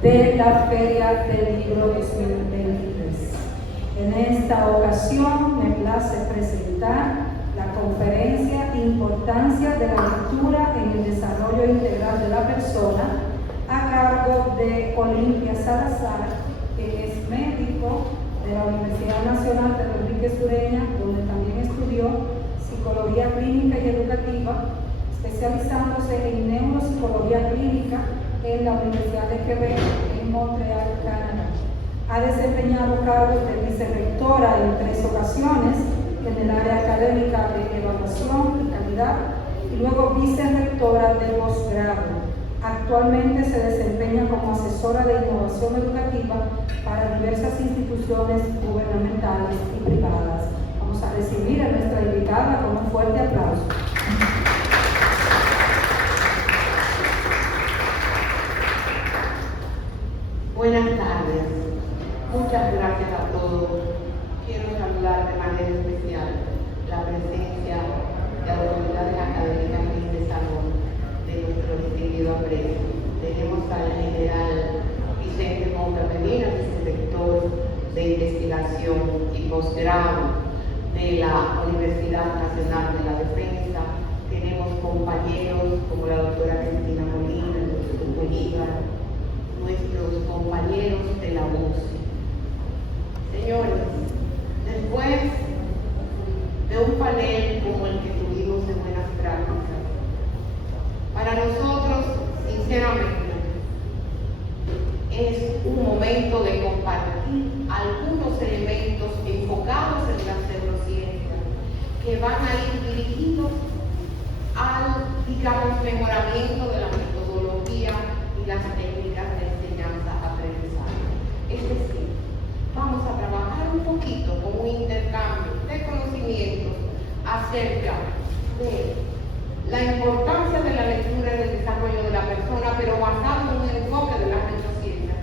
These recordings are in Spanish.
de la Feria del Libro 2023. En esta ocasión me place presentar la conferencia Importancia de la lectura en el desarrollo integral de la persona, a cargo de Olimpia Salazar, que es médico de la Universidad Nacional Pedro Enríquez Ureña, donde también estudió Psicología Clínica y Educativa, especializándose en Neuropsicología Clínica en la Universidad de Quebec, en Montreal, Canadá. Ha desempeñado cargos de vicerrectora en 3 ocasiones en el área académica de evaluación y calidad, y luego vicerrectora de posgrado. Actualmente se desempeña como asesora de innovación educativa para diversas instituciones gubernamentales y privadas. Vamos a recibir a nuestra invitada con un fuerte aplauso. Buenas tardes, muchas gracias a todos. Quiero saludar de manera especial la presencia de autoridades académicas en este salón de nuestro distinguido aprecio. Tenemos al general Vicente Monta Medina, vicerrector de investigación y posgrado de la Universidad Nacional de la Defensa. Tenemos compañeros como la doctora Cristina Molina, el doctor Hugo Lígar, nuestros compañeros de la UCI. Señores, después de un panel como el que tuvimos en Buenas Prácticas, para nosotros, sinceramente, es un momento de compartir algunos elementos enfocados en las neurociencias que van a ir dirigidos al, digamos, mejoramiento de la metodología y las técnicas de enseñanza-aprendizaje. Es decir, vamos a trabajar un poquito con un intercambio de conocimientos acerca de la importancia de la lectura en el desarrollo de la persona, pero basado en un enfoque de las neurociencias,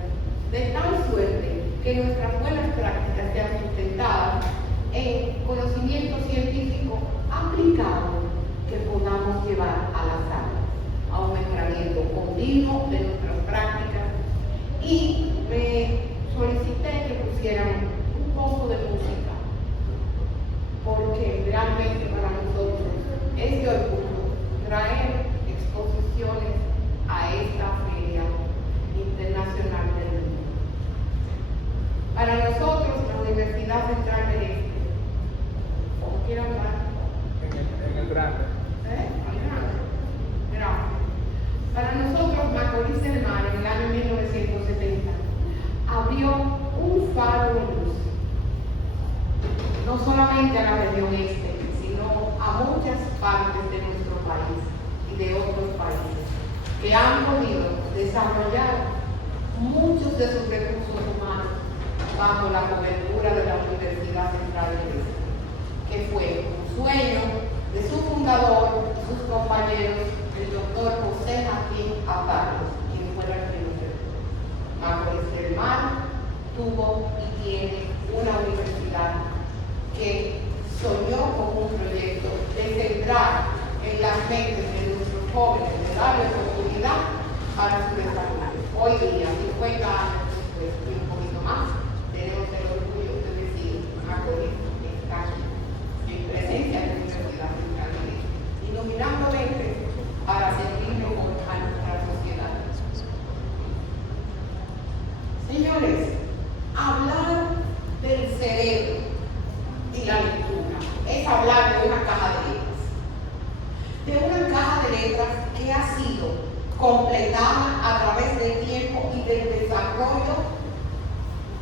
de tal suerte que nuestras buenas prácticas sean sustentadas en conocimiento científico aplicado que podamos llevar a la sala, a un mejoramiento continuo de nuestras prácticas. Y me solicité que pusieran un poco de música, porque realmente para nosotros es de orgullo traer exposiciones a esta Feria Internacional del Libro. Para nosotros, la Universidad Central del Este, como quieran hablar, en el grande. Gracias. Para nosotros, Macorís del Mar, en el año 1970, abrió un faro de luz, no solamente a la región este, sino a muchas partes de nuestro país y de otros países, que han podido desarrollar muchos de sus recursos humanos bajo la cobertura de la Universidad Central del Este, que fue un sueño de su fundador, sus compañeros, el doctor José Joaquín Aparros, quien fue el rector. Macorís del Mar tuvo y tiene una universidad que soñó con un proyecto de centrar en las mentes de nuestros jóvenes, de darles oportunidad para su desarrollo. Hoy día, 50 años después y un poquito más, tenemos el orgullo de decir Macorís está en presencia de la Universidad Central del Este, iluminando mentes para servir mejor a nuestra sociedad. Señores, hablar del cerebro y la lectura es hablar de una caja de letras. De una caja de letras que ha sido completada a través del tiempo y del desarrollo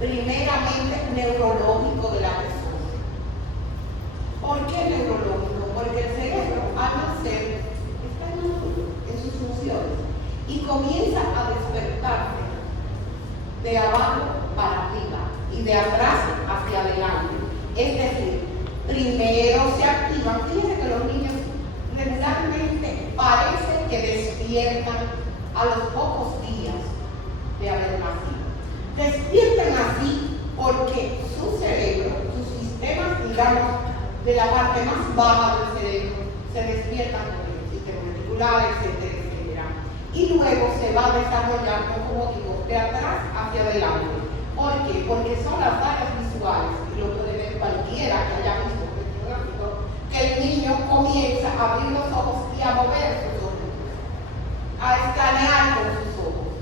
primeramente neurológico de la persona. ¿Por qué neurológico? Porque el cerebro al nacer está en sus funciones y comienza a despertarse de abajo para arriba y de atrás hacia adelante. Es decir, primero se activan, fíjense que los niños regularmente parece que despiertan a los pocos días de haber nacido. Despiertan así porque su cerebro, sus sistemas, digamos, de la parte más baja del cerebro, se despiertan con el sistema reticular, etcétera, etcétera. Y luego se va desarrollando, como digo, de atrás hacia adelante. ¿Por qué? Porque son las áreas visuales, y lo puede ver cualquiera que haya visto fotográfico, que el niño comienza a abrir los ojos y a mover sus ojos, a escanear con sus ojos.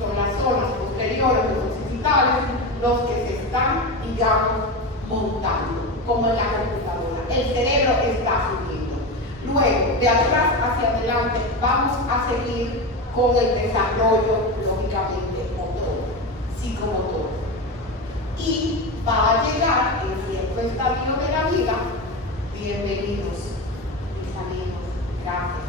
Son las zonas posteriores, los occipitales, los que se están, digamos, montando, como en la computadora. El cerebro está subiendo. Luego, de atrás hacia adelante, vamos a seguir con el desarrollo, lógicamente, motor, psicomotor. Y va a llegar en cierto estadio de la vida. Bienvenidos, mis amigos, gracias.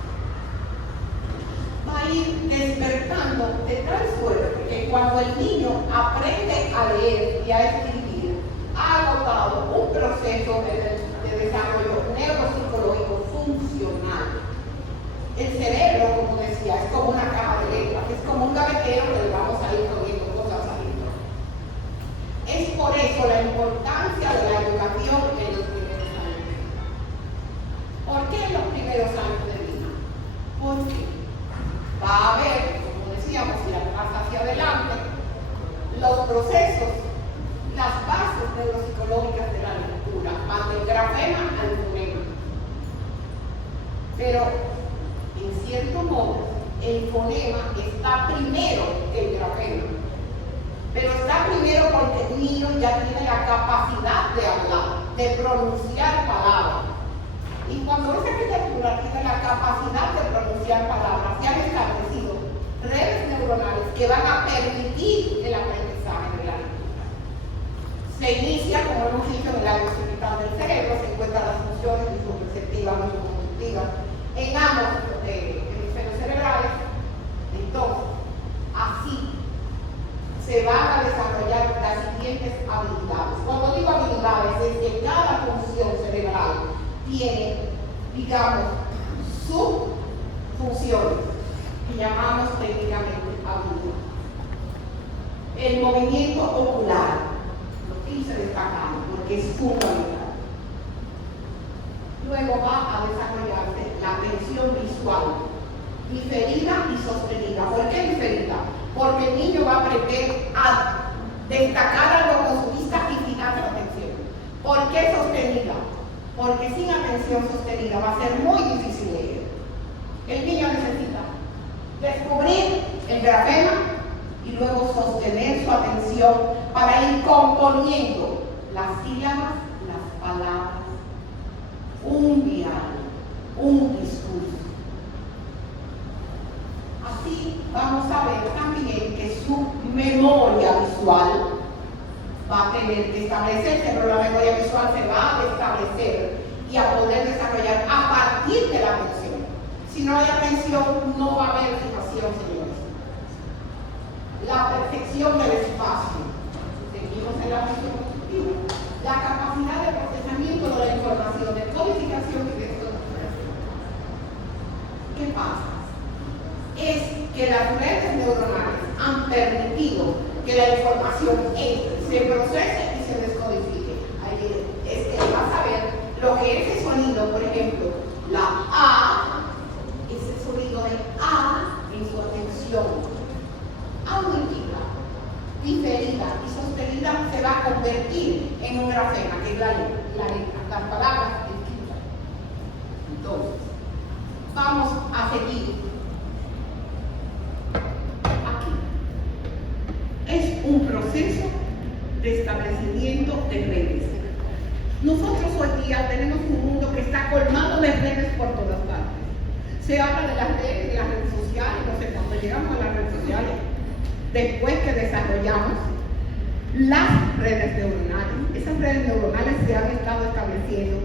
Va a ir despertando de tal suerte que cuando el niño aprende a leer y a escribir, ha agotado un proceso de desarrollo neuropsicológico funcional. El cerebro, como decía, es como una caja de letras, es como un gavetero que le vamos a ir poniendo cosas adentro. Es por eso la importancia de la educación en los primeros años. ¿Por qué en los primeros años de vida? Porque va a haber, como decíamos, si la pasa hacia adelante, los procesos, las bases neuropsicológicas de la lectura, van del grafema al fonema. Pero, en cierto modo, el fonema está primero que el grafema. Pero está primero porque el niño ya tiene la capacidad de hablar, de pronunciar palabras. Y cuando esa criatura tiene la capacidad de pronunciar palabras, se han establecido redes neuronales que van a permitir el aprendizaje de la lectura. Se inicia, como hemos dicho, en el área occipital del cerebro, se encuentran las funciones visoperceptivas, visoconductivas, en ambos hemisferios cerebrales. Entonces, así se van a desarrollar las siguientes habilidades. Cuando digo habilidades, es que cada función cerebral tiene, digamos, subfunciones que llamamos técnicamente habilidades. El movimiento ocular, lo quise destacar porque es fundamental. Luego va a desarrollarse la atención visual, diferida y sostenida. ¿Por qué diferida? Porque el niño va a aprender a destacar algo con su vista y fijar su atención. ¿Por qué sostenida? Porque sin atención sostenida va a ser muy difícil leer. El niño necesita descubrir el grafema y luego sostener su atención para ir componiendo las sílabas, las palabras, un diálogo, un discurso. Así vamos a ver también que su memoria visual va a tener que establecerse, pero la memoria visual se va a establecer y a poder desarrollar a partir de la atención. Si no hay atención, no va a haber fijación, señores. La perfección del espacio, seguimos en la visión cognitiva, la capacidad de procesamiento de la información, de codificación y de estructuración. ¿Qué pasa? Es que las redes neuronales han permitido que la información entre, se procese y se descodifique. Ahí es que vas a ver lo que ese sonido, por ejemplo, la A, ese sonido de A en su atención, auditiva, diferida y sostenida, se va a convertir en un grafema, que es la letra, las palabras escritas. Entonces, vamos a seguir. Es un proceso de establecimiento de redes. Nosotros hoy día tenemos un mundo que está colmado de redes por todas partes. Se habla de las redes sociales, no sé, cuando llegamos a las redes sociales, después que desarrollamos las redes neuronales, esas redes neuronales se han estado estableciendo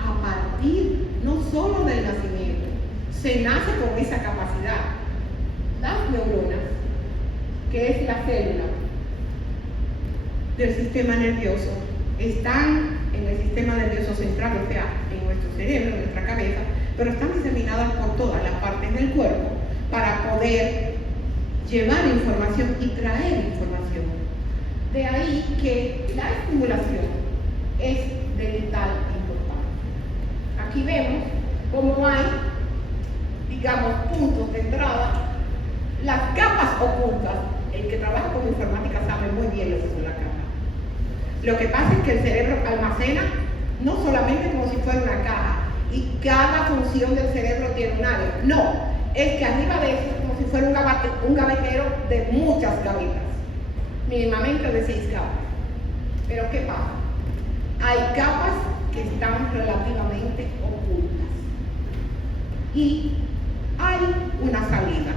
a partir no solo del nacimiento, se nace con esa capacidad. Las neuronas, que es la célula del sistema nervioso, están en el sistema nervioso central, o sea, en nuestro cerebro, en nuestra cabeza, pero están diseminadas por todas las partes del cuerpo para poder llevar información y traer información. De ahí que la estimulación es de vital importancia. Aquí vemos cómo hay, digamos, puntos de entrada, las capas ocultas. El que trabaja con informática sabe muy bien lo que son las capas. Lo que pasa es que el cerebro almacena no solamente como si fuera una caja y cada función del cerebro tiene un área. No, es que arriba de eso es como si fuera un gavetero de muchas gavetas, mínimamente de 6 capas. Pero ¿qué pasa? Hay capas que están relativamente ocultas y hay una salida.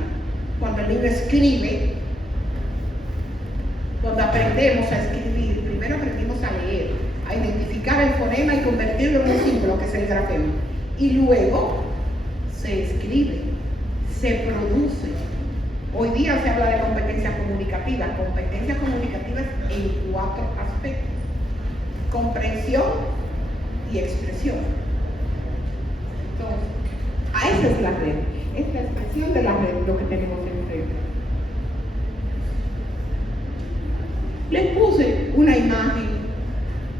Cuando el niño escribe, cuando aprendemos a escribir, primero aprendimos a leer, a identificar el fonema y convertirlo en un símbolo, que es el grafema. Y luego se escribe, se produce. Hoy día se habla de competencias comunicativas. Competencias comunicativas en 4 aspectos: comprensión y expresión. Entonces, a esa es la red. Es la expresión de la red lo que tenemos enfrente. Les puse una imagen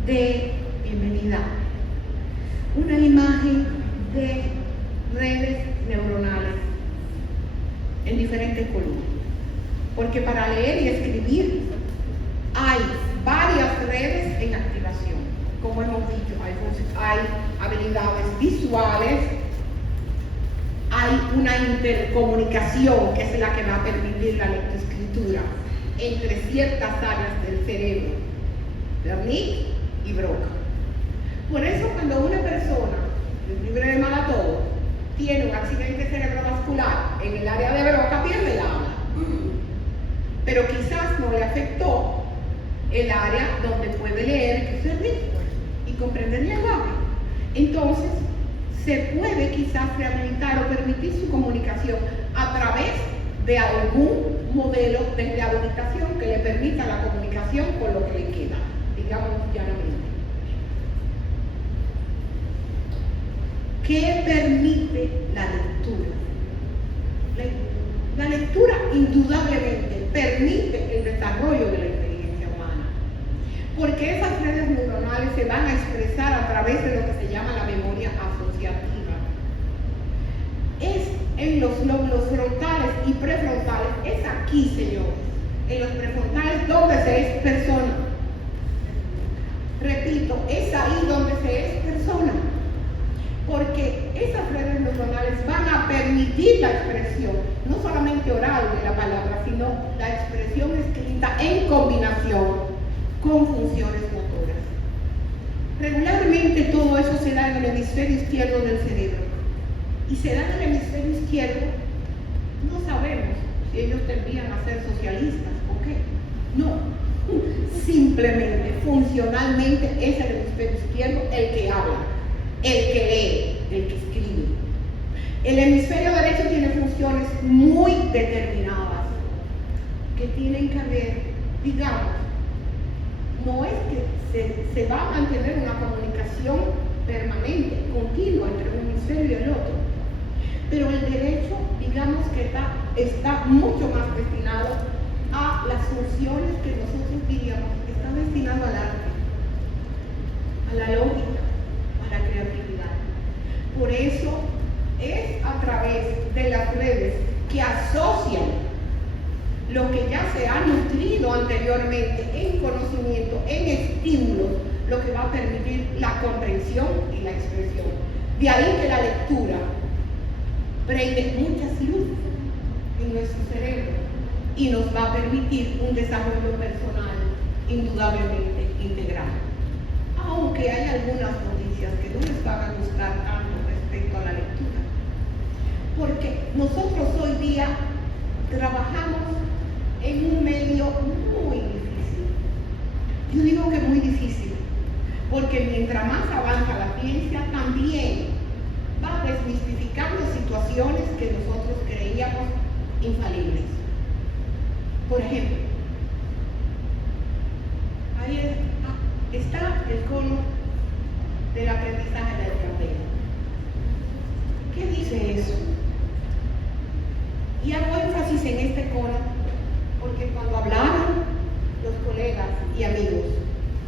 de bienvenida, una imagen de redes neuronales en diferentes colores, porque para leer y escribir hay varias redes en activación. Como hemos dicho, hay habilidades visuales, hay una intercomunicación que es la que va a permitir la lectoescritura entre ciertas áreas del cerebro, Wernicke y Broca. Por eso cuando una persona, el libre de Malatón, tiene un accidente cerebrovascular en el área de Broca, pierde el habla. Pero quizás no le afectó el área donde puede leer, que es Wernicke, y comprender el lenguaje. Entonces, se puede quizás rehabilitar o permitir su comunicación a través de algún modelo de rehabilitación que le permita la comunicación con lo que le queda, digamos llanamente. ¿Qué permite la lectura? La lectura indudablemente permite el desarrollo de la inteligencia humana, porque esas redes neuronales se van a expresar a través de lo que se llama la memoria asociativa. Es en los lóbulos frontales y prefrontales, es aquí, señores, en los prefrontales donde se es persona. Repito, es ahí donde se es persona, porque esas redes neuronales van a permitir la expresión, no solamente oral de la palabra, sino la expresión escrita en combinación con funciones motoras. Regularmente todo eso se da en el hemisferio izquierdo del cerebro. Y se da en el hemisferio izquierdo, no sabemos si ellos tendrían a ser socialistas o qué. No, simplemente, funcionalmente es el hemisferio izquierdo el que habla, el que lee, el que escribe. El hemisferio derecho tiene funciones muy determinadas que tienen que ver, digamos, no es que se va a mantener una comunicación permanente, continua entre un hemisferio y el otro. Pero el derecho, digamos que está mucho más destinado a las funciones que nosotros diríamos que está destinado al arte, a la lógica, a la creatividad. Por eso es a través de las redes que asocian lo que ya se ha nutrido anteriormente en conocimiento, en estímulos, lo que va a permitir la comprensión y la expresión. De ahí que la lectura prende muchas luces en nuestro cerebro y nos va a permitir un desarrollo personal indudablemente integral. Aunque hay algunas noticias que no les van a gustar tanto respecto a la lectura, porque nosotros hoy día trabajamos en un medio muy difícil. Yo digo que muy difícil, porque mientras más avanza la ciencia, también va desmistificando situaciones que nosotros creíamos infalibles. Por ejemplo, ahí está el cono dice eso? Y hago énfasis en este coro porque cuando hablaron los colegas y amigos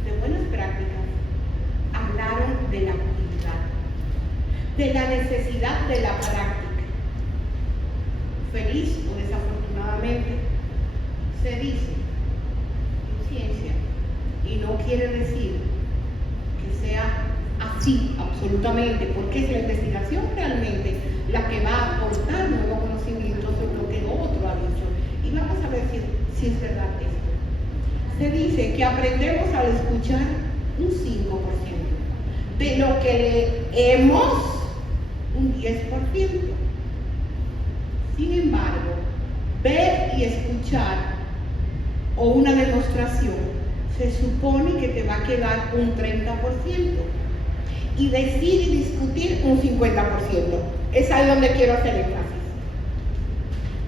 de buenas prácticas, hablaron de la utilidad, de la necesidad de la práctica. Feliz o desafortunadamente, se dice en ciencia, y no quiere decir que sea así absolutamente, porque es la investigación realmente la que va a aportar nuevos conocimientos sobre lo que otro ha dicho. Y vamos a ver si es verdad esto. Se dice que aprendemos al escuchar un 5%, de lo que leemos un 10%. Sin embargo, ver y escuchar o una demostración se supone que te va a quedar un 30% y decir y discutir un 50%. Es ahí donde quiero hacer énfasis.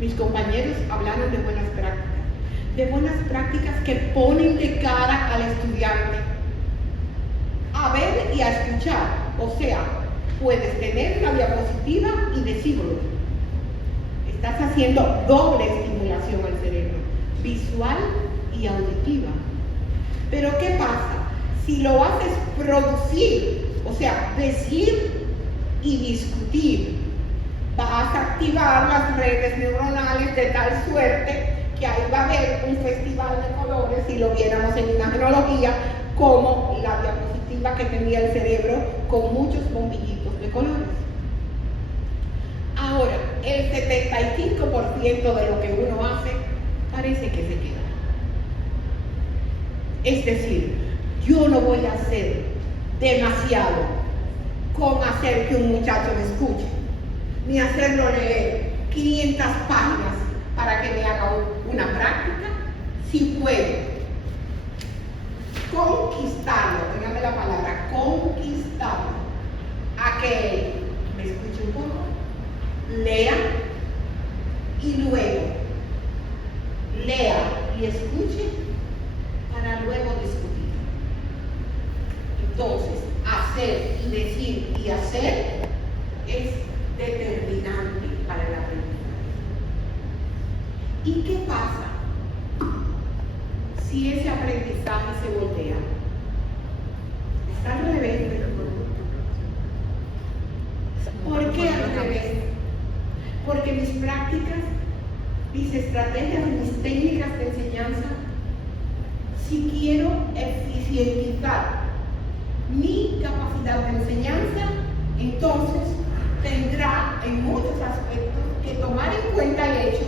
Mis compañeros hablaron de buenas prácticas que ponen de cara al estudiante a ver y a escuchar. O sea, puedes tener una diapositiva y decirlo. Estás haciendo doble estimulación al cerebro, visual y auditiva. Pero ¿qué pasa? Si lo haces producir, o sea, decir y discutir, vas a activar las redes neuronales de tal suerte que ahí va a haber un festival de colores, si lo viéramos en imagenología, como la diapositiva que tenía el cerebro con muchos bombillitos de colores. Ahora, el 75% de lo que uno hace parece que se queda. Es decir, yo no voy a hacer demasiado con hacer que un muchacho me escuche, ni hacerlo leer 500 páginas para que me haga una práctica, si puedo conquistarlo, dígame la palabra, conquistarlo, a que me escuche un poco, lea y luego lea y escuche para luego discutir. Entonces, hacer y decir y hacer es determinante para el aprendizaje. ¿Y qué pasa si ese aprendizaje se voltea? Está al revés. ¿Por qué al revés? Porque mis prácticas, mis estrategias, mis técnicas de enseñanza, si quiero eficientizar mi capacidad de enseñanza, entonces tendrá en muchos aspectos que tomar en cuenta el hecho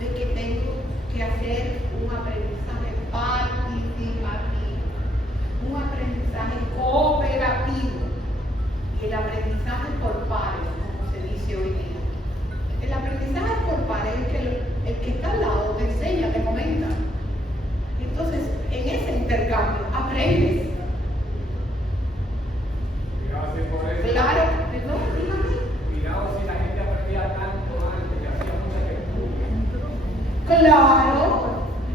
de que tengo que hacer un aprendizaje participativo, un aprendizaje cooperativo y el aprendizaje por pares, como se dice hoy día. El aprendizaje por pares es que el que está al lado te enseña, te comenta. Entonces, en ese intercambio aprendes. Claro, ¿no? Cuidado si la gente aprendía tanto antes, que hacía mucha lectura. Claro,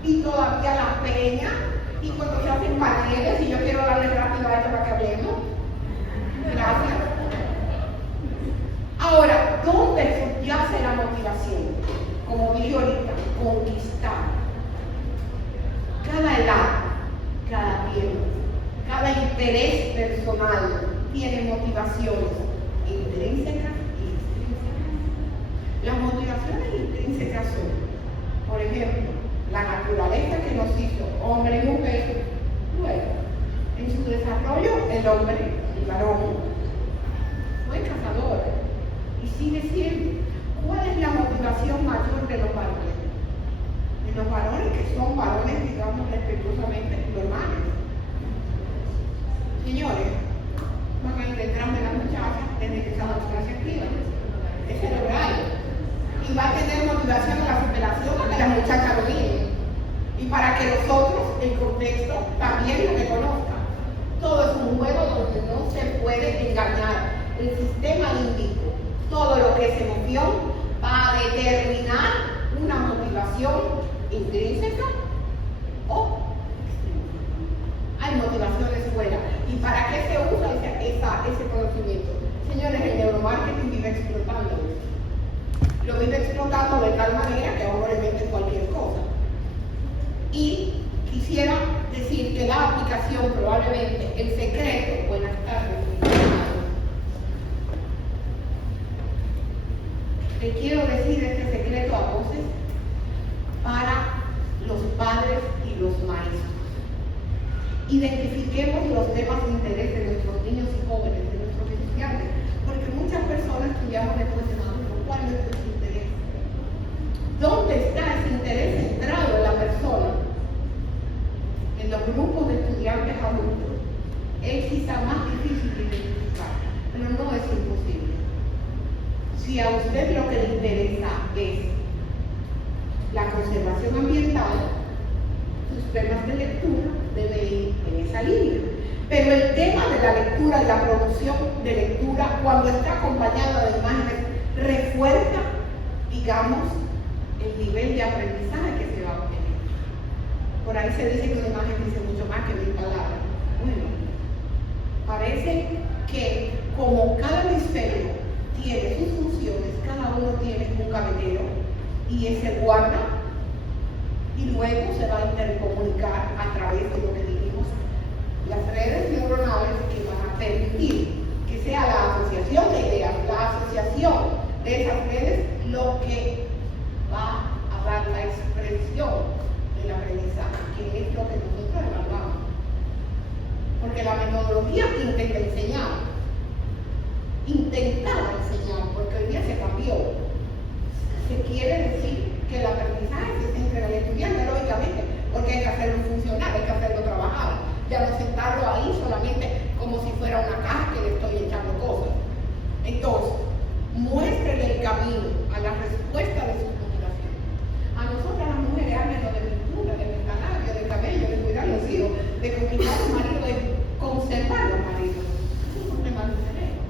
y todavía la peña, y cuando se hacen paneles, y yo quiero darle rápido a esto para que hablemos. Gracias. Ahora, ¿dónde subyace la motivación? Como dije ahorita, conquistar. Cada edad, cada tiempo, cada interés personal tiene motivaciones intrínsecas y extrínsecas. Las motivaciones intrínsecas son, por ejemplo, la naturaleza que nos hizo hombre y mujer. Luego, en su desarrollo, el hombre, el varón, fue cazador y sigue siendo. ¿Cuál es la motivación mayor de los varones? De los varones que son varones, digamos, respetuosamente normales. Señores, van a ir detrás de la muchacha desde que esa muchacha se activa. Es cerebral. Y va a tener motivación en la superación para que la muchacha lo diga. Y para que nosotros, el contexto, también lo reconozcan. Todo es un juego donde no se puede engañar. El sistema límbico, todo lo que es emoción, va a determinar una motivación intrínseca o extrínseca. Hay motivaciones fuera. ¿Y para qué se usa ese conocimiento? Señores, el neuromarketing vive explotando eso. Lo vive explotando de tal manera que a uno le mete cualquier cosa. Y quisiera decir que la aplicación, probablemente, el secreto, buenas tardes, le quiero decir este secreto a voces para los padres y los maestros. Identifiquemos los temas de interés de nuestros niños y jóvenes, de nuestros estudiantes, porque muchas personas estudiamos después de maduro. ¿Cuál es nuestro interés? ¿Dónde está ese interés centrado en la persona? En los grupos de estudiantes adultos. Es quizá más difícil de identificar, pero no es imposible. Si a usted lo que le interesa es la conservación ambiental, sus temas de lectura deben ir en esa línea. Pero el tema de la lectura y la producción de lectura, cuando está acompañada de imágenes, refuerza, digamos, el nivel de aprendizaje que se va a obtener. Por ahí se dice que una imagen dice mucho más que 1000 palabras. Bueno, parece que como cada hemisferio tiene sus funciones, cada uno tiene un gavetero y ese guarda y luego se va a intercomunicar a través de lo que dijimos, las redes neuronales que van a permitir que sea la asociación de ideas, la asociación de esas redes lo que va a dar la expresión del aprendizaje, que es lo que nosotros evaluamos. Porque la metodología que intenta enseñar, intentaba enseñar, porque hoy día se cambió. Se quiere decir que el aprendizaje se centra en el estudiante, lógicamente, porque hay que hacerlo funcionar, hay que hacerlo trabajar. Ya no sentarlo ahí solamente como si fuera una caja que le estoy echando cosas. Entonces, muéstrele el camino a la respuesta de sus motivaciones. A nosotras las mujeres, háblenos de pintura, de ventanales, de cabello, de cuidar los hijos, de conquistar los maridos, de conservar los maridos. Eso es un tema diferente.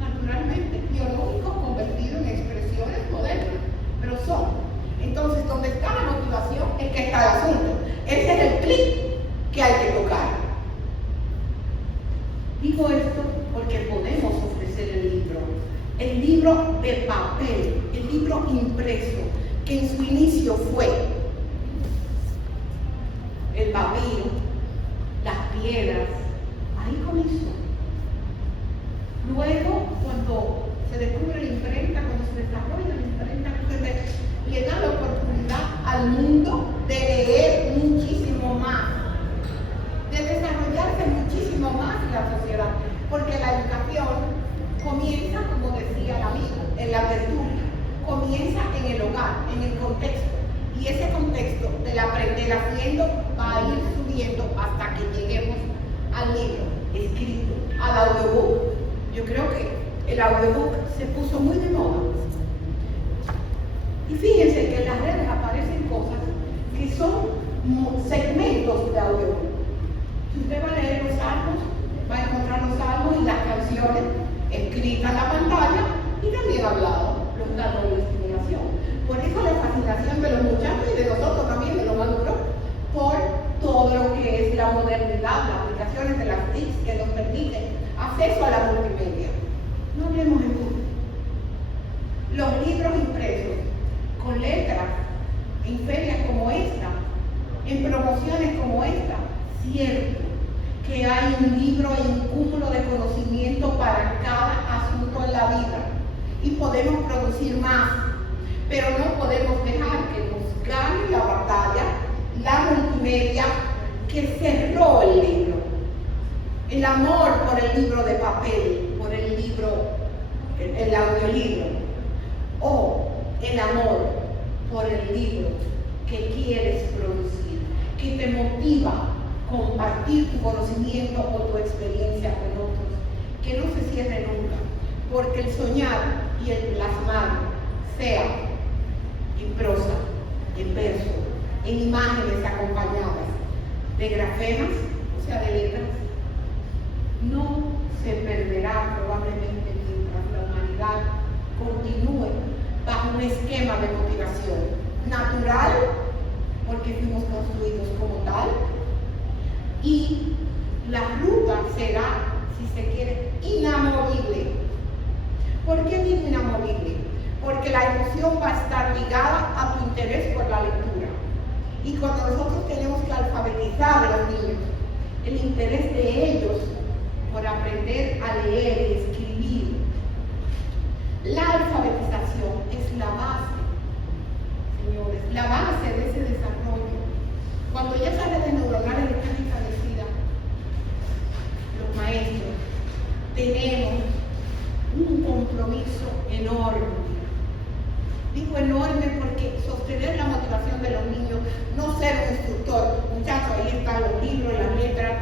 Naturalmente, biológicos convertidos en expresiones modernas, pero son. Entonces, donde está la motivación es que está el asunto. Ese es el clic que hay que tocar. Digo esto porque podemos ofrecer el libro de papel, el libro impreso, que en su inicio fue el papiro, las piedras, ahí comenzó. Luego, cuando se descubre la imprenta, cuando se desarrolla la imprenta, le da la oportunidad al mundo de leer muchísimo más, de desarrollarse muchísimo más la sociedad, porque la educación comienza, como decía el amigo, en la tertulia, comienza en el hogar, en el contexto, y ese contexto del aprender haciendo va a ir subiendo hasta que lleguemos al libro escrito, al audiobook. Yo creo que el audiobook se puso muy de moda. Y fíjense que en las redes aparecen cosas que son segmentos de audiobook. Si usted va a leer los salmos, va a encontrar los salmos y las canciones escritas en la pantalla y también hablados, los datos de estimulación. Por eso la fascinación de los muchachos y de nosotros también, de los maduros, por todo lo que es la modernidad, las aplicaciones de las TICs que nos permiten acceso a la multimedia. No hablemos en público. Los libros impresos con letras en ferias como esta, en promociones como esta, cierto que hay un libro y un cúmulo de conocimiento para cada asunto en la vida y podemos producir más, pero no podemos dejar que nos gane la batalla la multimedia que cerró el libro. El amor por el libro de papel, por el libro, el audiolibro, o el amor por el libro que quieres producir, que te motiva a compartir tu conocimiento o tu experiencia con otros, que no se cierre nunca, porque el soñar y el plasmar, sea en prosa, en verso, en imágenes acompañadas de grafemas, o sea, de letras, no se perderá probablemente mientras la humanidad continúe bajo un esquema de motivación natural, porque fuimos construidos como tal, y la ruta será, si se quiere, inamovible, ¿Por qué niño inamovible? Porque la emoción va a estar ligada a tu interés por la lectura. Y cuando nosotros tenemos que alfabetizar a los niños, el interés de ellos por aprender a leer y escribir, la alfabetización es la base, señores, la base de ese desarrollo. Cuando ya esa red neuronal está establecida, los maestros tenemos un compromiso enorme. Digo enorme porque sostener la motivación de los niños, no ser un instructor, muchachos, ahí están los libros, las letras.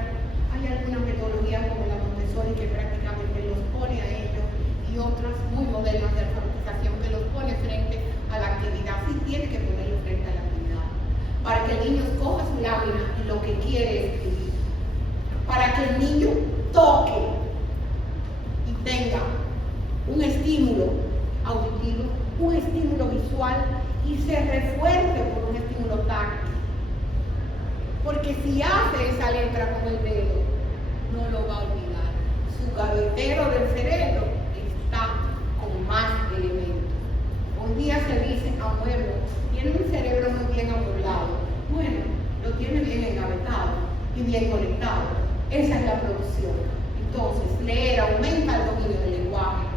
Hay algunas metodologías como la Montessori que prácticamente los pone a ellos y otras muy modernas de alfabetización que los pone frente a la actividad. Sí tiene que ponerlo frente a la actividad para que el niño escoja su lámina y lo que quiere escribir, para que el niño toque y tenga un estímulo auditivo, un estímulo visual y se refuerce por un estímulo táctil. Porque si hace esa letra con el dedo, no lo va a olvidar. Su gavetero del cerebro está con más elementos. Hoy día se dice amueblo, tiene un cerebro muy bien amueblado. Bueno, lo tiene bien engavetado y bien conectado. Esa es la producción. Entonces, leer aumenta el dominio del lenguaje,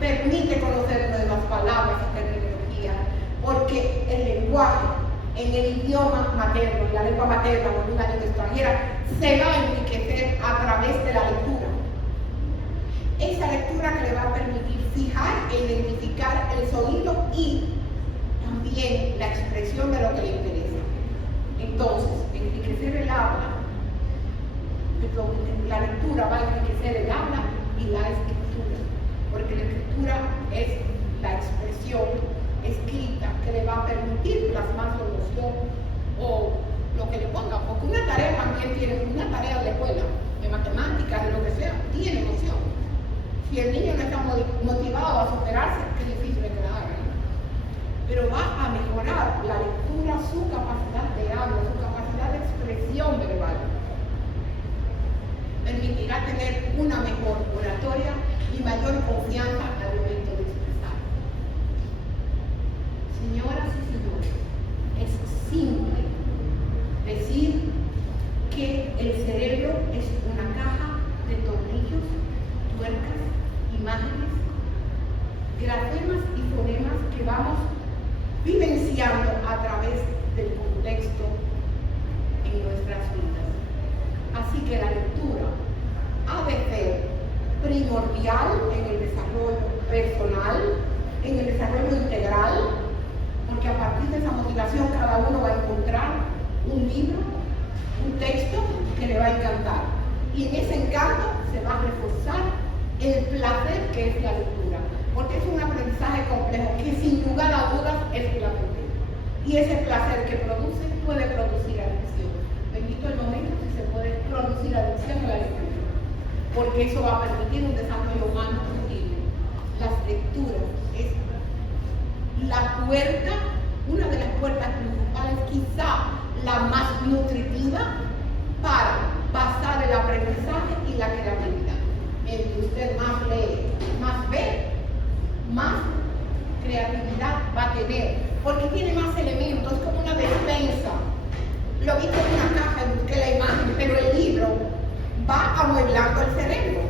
permite conocer nuevas palabras y terminologías, porque el lenguaje en el idioma materno, en la lengua materna o en una lengua extranjera, se va a enriquecer a través de la lectura. Esa lectura que le va a permitir fijar e identificar el sonido y también la expresión de lo que le interesa. Entonces, enriquecer el habla, la lectura va a enriquecer el habla y la escritura, porque la escritura es la expresión escrita que le va a permitir plasmar su emoción o lo que le ponga, porque una tarea también tiene, una tarea de la escuela, de matemáticas, de lo que sea, tiene emoción. Si el niño no está motivado a superarse, es difícil de que la haga, pero va a mejorar la lectura, su capacidad de habla, su capacidad de expresión verbal. Permitirá tener una mejor oratoria y mayor confianza al momento de expresar. Señoras y señores, es simple decir que el cerebro es una caja de tornillos, tuercas, imágenes, grafemas y fonemas que vamos vivenciando a través del contexto en nuestras vidas. Así que la lectura ha de ser primordial en el desarrollo personal, en el desarrollo integral, porque a partir de esa motivación cada uno va a encontrar un libro, un texto que le va a encantar. Y en ese encanto se va a reforzar el placer que es la lectura, porque es un aprendizaje complejo que sin lugar a dudas es placentero. Y ese placer que produce puede producir adicción. Bendito el momento si se puede producir adicción a la lectura, porque eso va a permitir un desarrollo humano continuo. Las lecturas es la puerta, una de las puertas principales, quizá la más nutritiva para pasar el aprendizaje y la creatividad. El que usted más lee, más ve, más creatividad va a tener, porque tiene más elementos, como una despensa. Lo vi en una caja y busqué la imagen, pero el libro va amueblando el cerebro.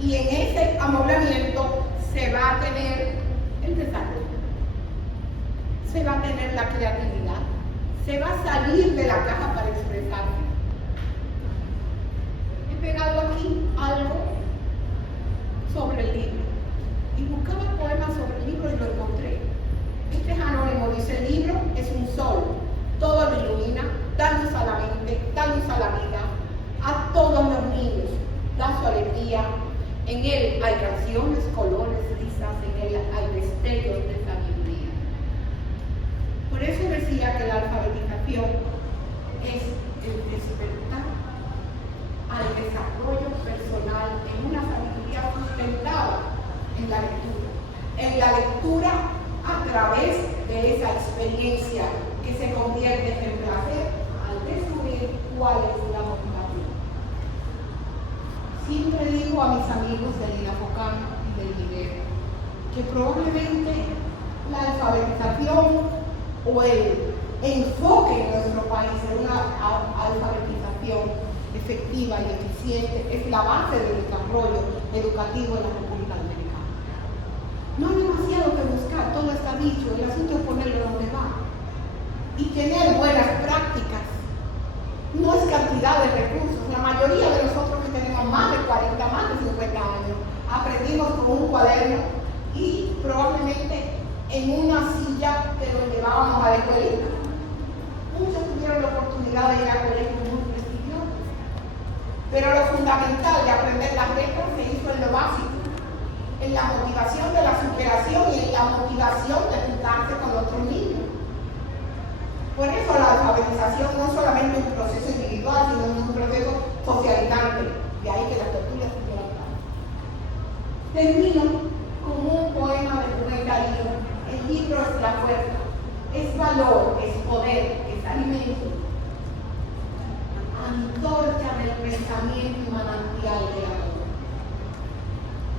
Y en ese amueblamiento se va a tener el desarrollo, se va a tener la creatividad, se va a salir de la caja para expresarse. He pegado aquí algo sobre el libro y buscaba poemas sobre el libro y lo encontré. Este es anónimo, dice: el libro es un sol, todo lo ilumina, da luz a la mente, da luz a la vida, a todos los niños, da su alegría. En él hay canciones, colores, risas, en él hay destellos de sabiduría. Por eso decía que la alfabetización es el despertar al desarrollo personal en una sabiduría sustentada en la lectura. En la lectura a través de esa experiencia que se convierte en placer al descubrir cuál es la motivación. Siempre digo a mis amigos del INAFOCAM y del video, que probablemente la alfabetización o el enfoque en nuestro país en una alfabetización efectiva y eficiente es la base del desarrollo educativo en la República Dominicana. No hay demasiado que buscar, todo está dicho, el asunto es ponerlo donde va. Y tener buenas prácticas no es cantidad de recursos. La mayoría de nosotros que tenemos más de 40, más de 50 años, aprendimos con un cuaderno y probablemente en una silla que lo llevábamos a la escuelita. Muchos tuvieron la oportunidad de ir a colegios muy prestigiosos, pero lo fundamental de aprender las letras se hizo en lo básico, en la motivación de la superación y en la motivación de juntarse con otros niños. Por eso la alfabetización no es solamente un proceso individual, sino un proceso socializante. De ahí que las tertulias se quieran dar. Termino con un poema de Rubén Darío. El libro es la fuerza, es valor, es poder, es alimento. Antorcha del pensamiento y manantial del amor.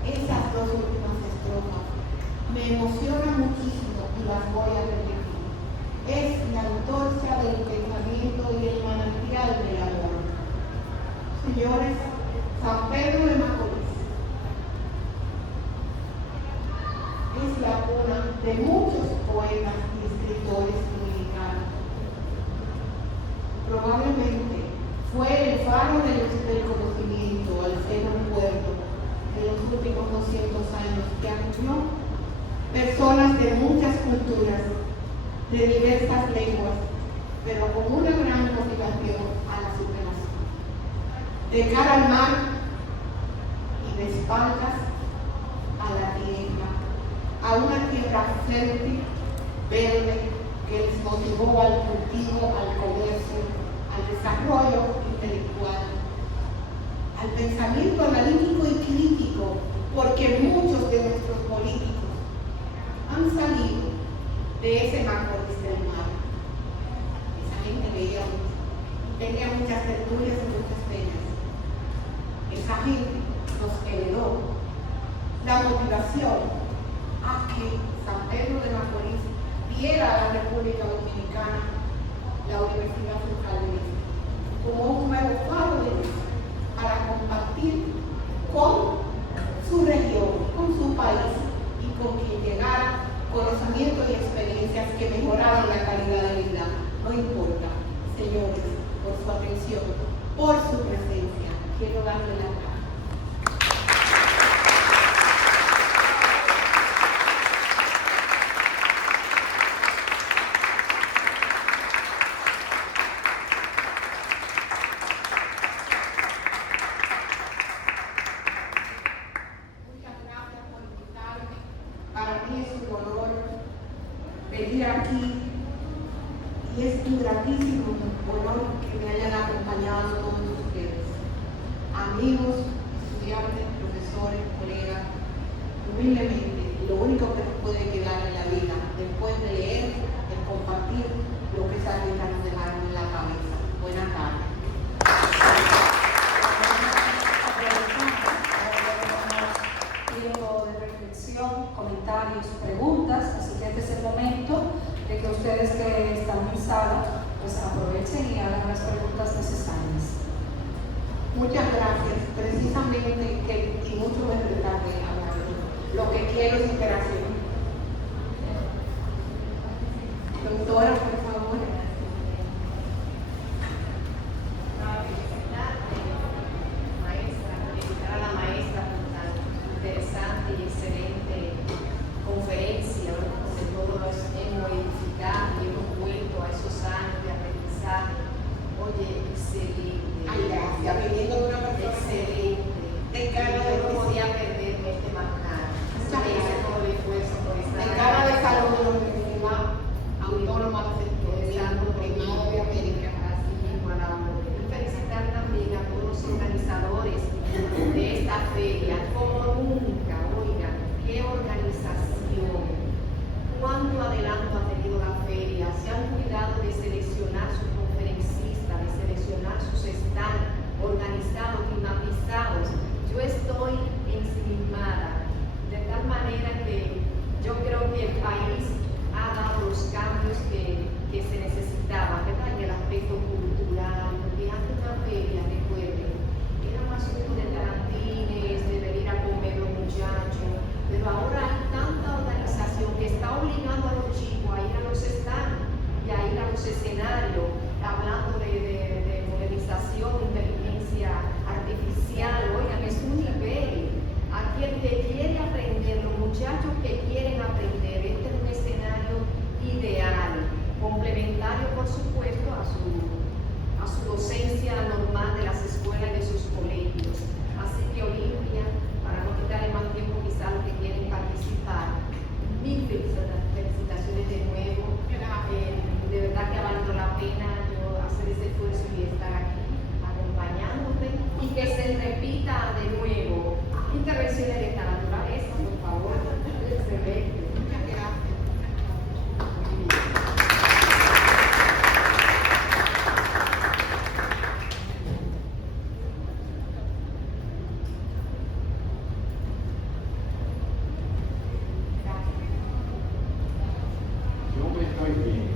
Esas dos últimas estrofas me emocionan muchísimo y las voy a repetir. Es la antorcha del pensamiento y el manantial del amor. Señores, San Pedro de Macorís es la cuna de muchos poetas y escritores dominicanos. Probablemente fue el faro del conocimiento al ser un pueblo de los últimos 200 años que acogió personas de muchas culturas, de diversas lenguas, pero con una gran motivación a la superación. De cara al mar y de espaldas a la tierra, a una tierra fértil, verde, que les motivó al cultivo, al comercio, al desarrollo intelectual, al pensamiento analítico y crítico, porque muchos de nuestros políticos han salido de ese Macorís del mar. Esa gente veía mucho, tenía muchas tertulias y muchas penas. Esa gente nos heredó la motivación a que San Pedro de Macorís diera a la República Dominicana la Universidad Central de México como un nuevo faro de luz para compartir con su región, con su país y con quien llegara conocimientos y experiencias que mejoraran la calidad de vida. No importa, señores, por su atención, por su presencia. Quiero darle la gracia. Venir aquí y es un gratísimo honor que me hayan acompañado todos ustedes, amigos, estudiantes, profesores, colegas. Humildemente, lo único que nos puede quedar en la vida después de leer es compartir lo que esas letras nos dejaron en la cabeza. Buenas tardes. Tiempo de reflexión, comentarios, preguntas, así que este es el momento de que ustedes que están en sala pues aprovechen y hagan las preguntas necesarias. Muchas gracias. Precisamente, y mucho me retardé hablando, lo que quiero es interacción. Doctora, por favor. Interesante y excelente conferencia, donde todos hemos edificado y hemos vuelto a esos años de aprendizaje. Oye, excelente. Ay, gracias. Viniendo de una persona excelente. de cara de Yo no podía perderme este manjar. Muchas gracias. Todo el esfuerzo por estar de cara de salud de la Universidad Autónoma de Santo Primado de América. Así mismo, a la hora. Y felicitar también a todos los organizadores de esta feria, como nunca, oigan, qué organización, cuánto adelanto ha tenido la feria, se han cuidado de seleccionar sus conferencistas, de seleccionar sus stands organizados, climatizados. Yo estoy ensimismada, de tal manera que los escenarios, hablando de modernización, inteligencia artificial. Oigan, es un nivel. Aquí el que quiere aprender, los muchachos que quieren aprender, este es un escenario ideal, complementario por supuesto a su docencia normal de las escuelas y de sus colegios. Así que Olimpia, para no quitarle más tiempo quizá a los que quieren participar, mil felicitaciones de nuevo. De verdad que ha valido la pena yo hacer ese esfuerzo y estar aquí acompañándote, y que se repita de nuevo intervenciones de esta naturaleza, por favor. Excelente. Muchas gracias. Yo me estoy bien.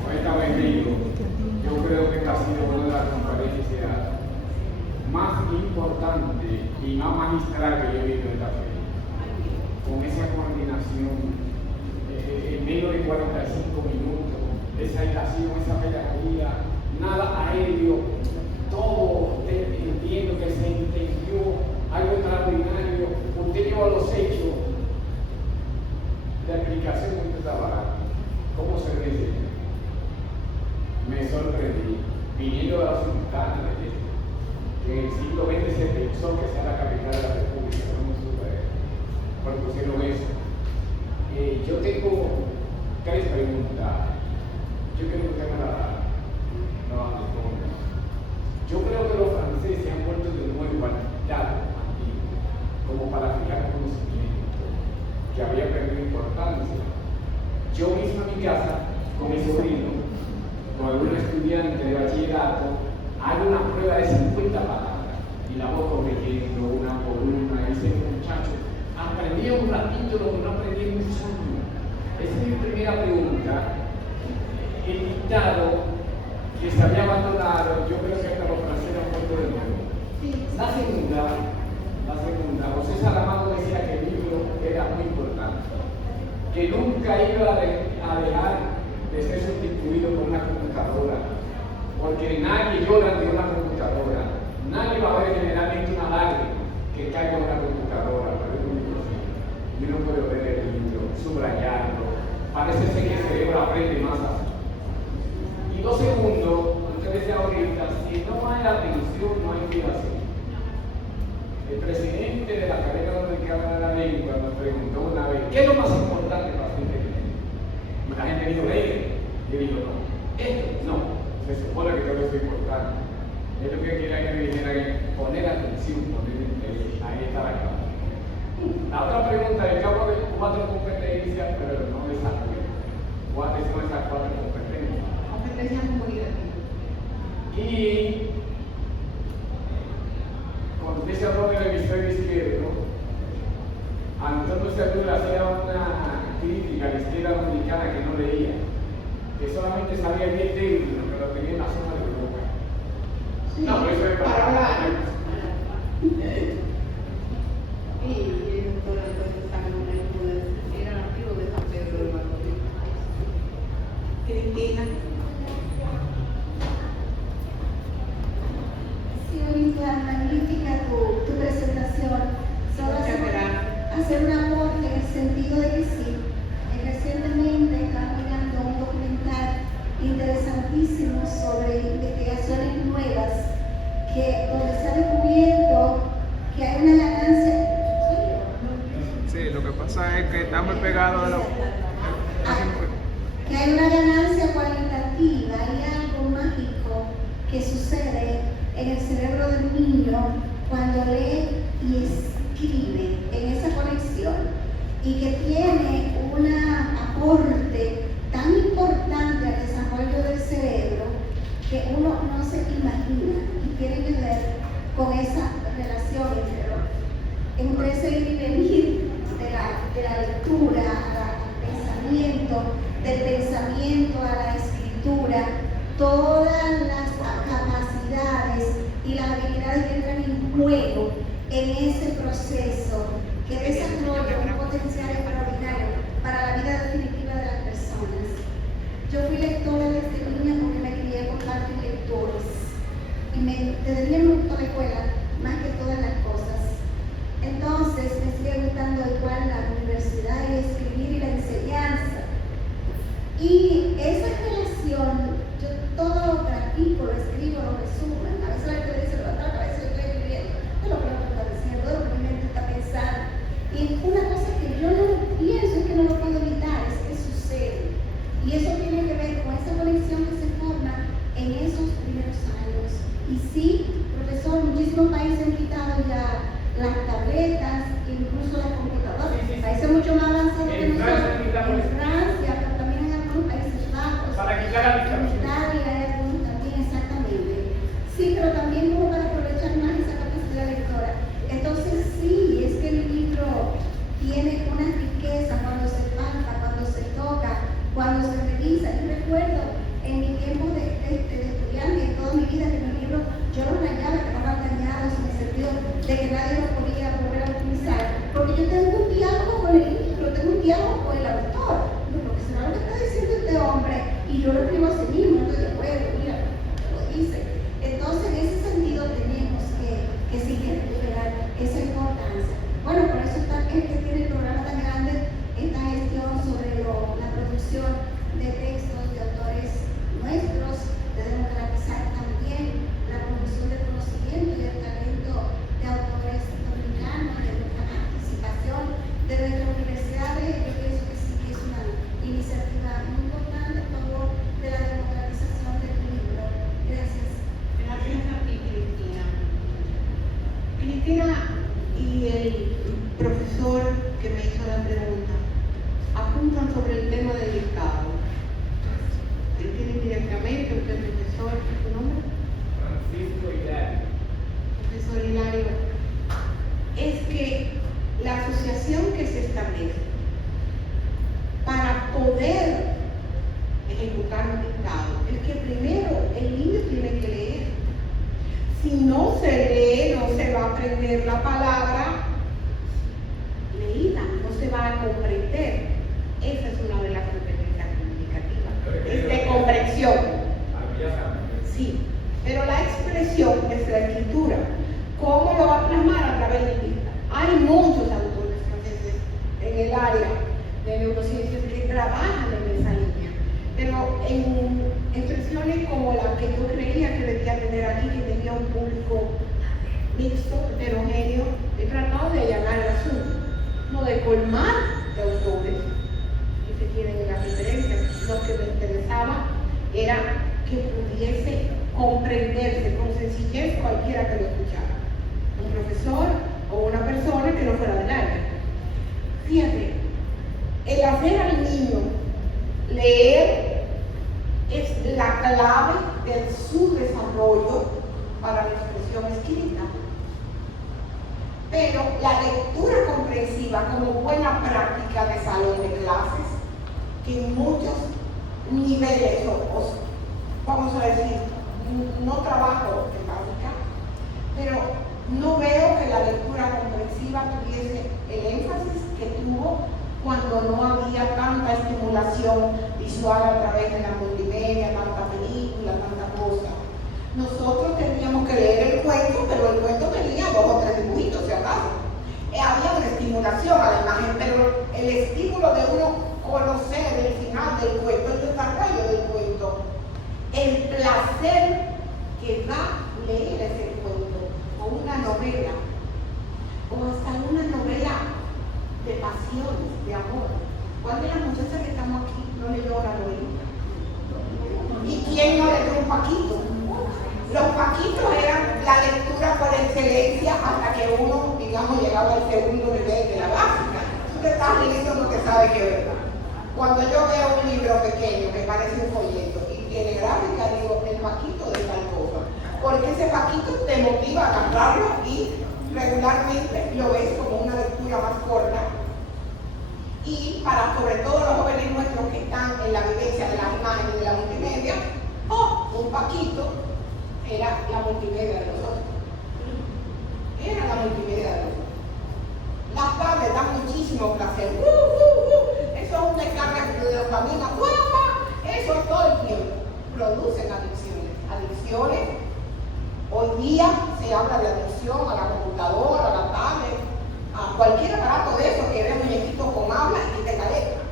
No estaba en vivo. Yo creo que esta ha sido una de las conferencias más importantes y más magistral que yo he visto en esta feria. Con esa coordinación, en menos de 45 minutos, esa estación, esa pedagogía, nada aéreo, todo entiendo que se entendió, algo extraordinario. Usted lleva los hechos de aplicación que usted estaba. ¿Cómo se dice? Me sorprendí, viniendo de la Sultana de Este, que en el siglo XX se pensó que sea la capital de la República, no propusieron eso. Yo tengo 3 preguntas. Yo quiero que usted me la responda. Yo creo que los franceses han vuelto de nuevo al dictado antiguo, como para fijar conocimiento que había perdido importancia. Yo mismo en mi casa, con mi sobrino, con algún estudiante de bachillerato, hago una prueba de 50 palabras y la voy corrigiendo una por una. Y dice, muchachos, aprendí un ratito lo que no aprendí en muchos años. Esa es mi primera pregunta. El dictado que se había abandonado, yo creo que hasta los franceses han puesto de nuevo. La segunda, José Saramago decía que el libro era muy importante, que nunca iba a dejar de ser sustituido por una computadora, porque nadie llora de una computadora, nadie va a ver generalmente una lágrima que caiga en una computadora, pero es muy posible. Y uno puede ver el libro, subrayarlo, parece ser que el cerebro aprende más así. Y lo segundo, usted decía ahorita, si no hay atención, no hay fijación. El presidente de la Academia Dominicana de la Lengua nos preguntó una vez, ¿qué es lo más importante para su inteligente? Y la gente dijo, leer. Y yo digo, no, esto no, se supone que todo eso es importante. Es lo que quería que me dijeran es poner atención, poner interés. Ahí está la clave. La otra pregunta, el cabo de 4 competencias, pero no desarrollo. ¿Cuáles son esas 4 competencias? Competencias comunicativas. Y cuando usted se habló del hemisferio izquierdo, Antonio Cernuda hacía una crítica a la izquierda dominicana que no leía, que solamente sabía 10 términos, que lo tenía en la zona de Europa. Sí, No, pero eso es para hablar. Y el doctor Antonio Saramago era nativo de San Pedro de Macorís. Cristina. Sí, Olivia, magnífica tu presentación. Solo hacer un aporte en el sentido de que sí, recientemente estaba mirando un documental interesantísimo sobre investigaciones nuevas donde se ha descubierto que hay una ganancia. Sí, lo que pasa es que estamos pegados a los... Que hay una ganancia cualitativa, hay algo mágico que sucede en el cerebro del niño cuando lee y escribe en esa conexión, y que tiene un aporte tan importante al desarrollo del cerebro que uno no se imagina, y tiene que ver con esa relación entre ese ir y venir de la lectura al pensamiento, del pensamiento a la escritura, todas las capacidades y las habilidades que entran en juego en ese proceso que desarrolla un potencial extraordinario para la vida definitiva de las personas. Yo fui lectora desde niña porque me crié con padres lectores. Y desde niña me gustó la escuela más que todas las cosas. Entonces me sigue gustando igual la universidad y escribir y la enseñanza. Y esa relación, yo todo lo practico, lo escribo, lo resumo. A veces la gente dice, a veces yo estoy escribiendo. Yo lo creo que está diciendo, lo que mi mente está pensando. Y una cosa que yo no pienso es que no lo puedo evitar, es que sucede. Y eso tiene que ver con esa conexión que se forma en esos primeros años. Y sí, profesor, muchísimos países han quitado ya las tabletas, incluso las computadoras. Países mucho más avanzados que nosotros. En Francia, pero también en algunos Países Bajos. Para quitar la distracción. En Italia hay algunos también, exactamente. Sí, pero también como para aprovechar más esa capacidad lectora. Entonces sí, es que el libro tiene una riqueza cuando se palpa, cuando se toca, cuando se revisa. Yo recuerdo en mi tiempo de estudiante, en toda mi vida, que mi libro yo los rayaba, que estaban dañados en el sentido de que nadie lo podía volver a utilizar, porque yo tengo un diálogo con el libro, tengo un diálogo con el autor. Lo que será lo que está diciendo este hombre, y yo lo escribo así mismo, no estoy de acuerdo, mira, lo dice. Entonces, en ese sentido tenemos que sí que recuperar esa importancia. Bueno, por eso está es que tiene el programa tan grande, esta gestión sobre la producción de textos de autores nuestros, de democratizar también la producción del conocimiento y el talento de autores dominicanos, de nuestra participación de nuestras universidades. Yo pienso que sí que es una iniciativa muy importante a favor de la democratización del libro. Gracias. Gracias a ti, Cristina. Cristina y el profesor que me hizo la pregunta apuntan sobre el tema del Estado. Tienen directamente, usted profesor, ¿su nombre? Francisco Hilario. Profesor Hilario, es que la asociación que se establece para poder ejecutar un dictado es que primero el niño tiene que leer. Si no se lee, no se va a aprender la palabra leída, no se va a comprender. Esa es una de las competencias comunicativas, es de comprensión. Sí, pero la expresión es la escritura. ¿Cómo lo va a plasmar? A través del dictado. Hay muchos autores franceses en el área de neurociencias que trabajan en esa línea, pero en expresiones como la que yo creía que debía tener aquí, que tenía un público mixto, heterogéneo, he tratado de allanar el asunto, no de colmar de autores que se tienen en las referencias. Lo que me interesaba era que pudiese comprenderse con sencillez cualquiera que lo escuchara, un profesor o una persona que no fuera del área. Fíjate, el hacer al niño leer es la clave de su desarrollo para la expresión escrita. Pero la lectura comprensiva como buena práctica de salón de clases, que en muchos niveles, vamos a decir, no trabajo en básica, pero no veo que la lectura comprensiva tuviese el énfasis que tuvo cuando no había tanta estimulación visual a través de la multimedia, tanta película, tanta cosa. Nosotros teníamos que leer el cuento, pero el cuento tenía 2 o 3 dibujitos, si acaso. Había una estimulación a la imagen, pero el estímulo de uno conocer el final del cuento, el desarrollo del cuento, el placer que da leer ese cuento, o una novela, o hasta una novela de pasiones, de amor. ¿Cuál de las muchachas que estamos aquí no leyó la novelita? ¿Y quién no leyó un Paquito? Los Paquitos eran la lectura por excelencia hasta que uno, digamos, llegaba al segundo nivel de la básica. Tú te estás leyendo lo que sabes que es verdad. Cuando yo veo un libro pequeño que parece un folleto y tiene gráfica, digo, el Paquito de tal cosa. Porque ese Paquito te motiva a comprarlo y regularmente lo ves como una lectura más corta. Y para sobre todo los jóvenes nuestros que están en la vivencia de las imágenes de la multimedia, un Paquito era la multimedia de nosotros. Era la multimedia de nosotros. Las tardes dan muchísimo placer. Eso es un descarga de dopamina. Eso es que habla de adicción a la computadora, a la tablet, a cualquier aparato de esos que ve muñequitos con habla y que tenga letra.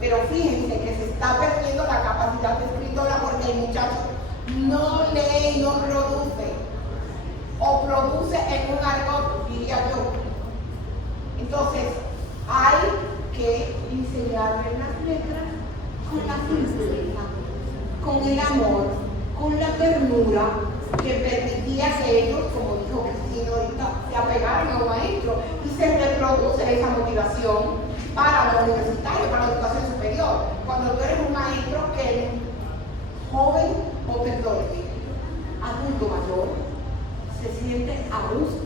Pero fíjense que se está perdiendo la capacidad de escritora porque el muchacho no lee y no produce, o produce en un argot, diría yo. Entonces, hay que enseñarle las letras con la simpleza, con el amor, con la ternura que permitía que ellos, como dijo Cristina ahorita, se apegaran a un maestro y se reproduce esa motivación para lo universitario, para la educación superior. Cuando tú eres un maestro que joven o perdón, adulto mayor, se siente a gusto,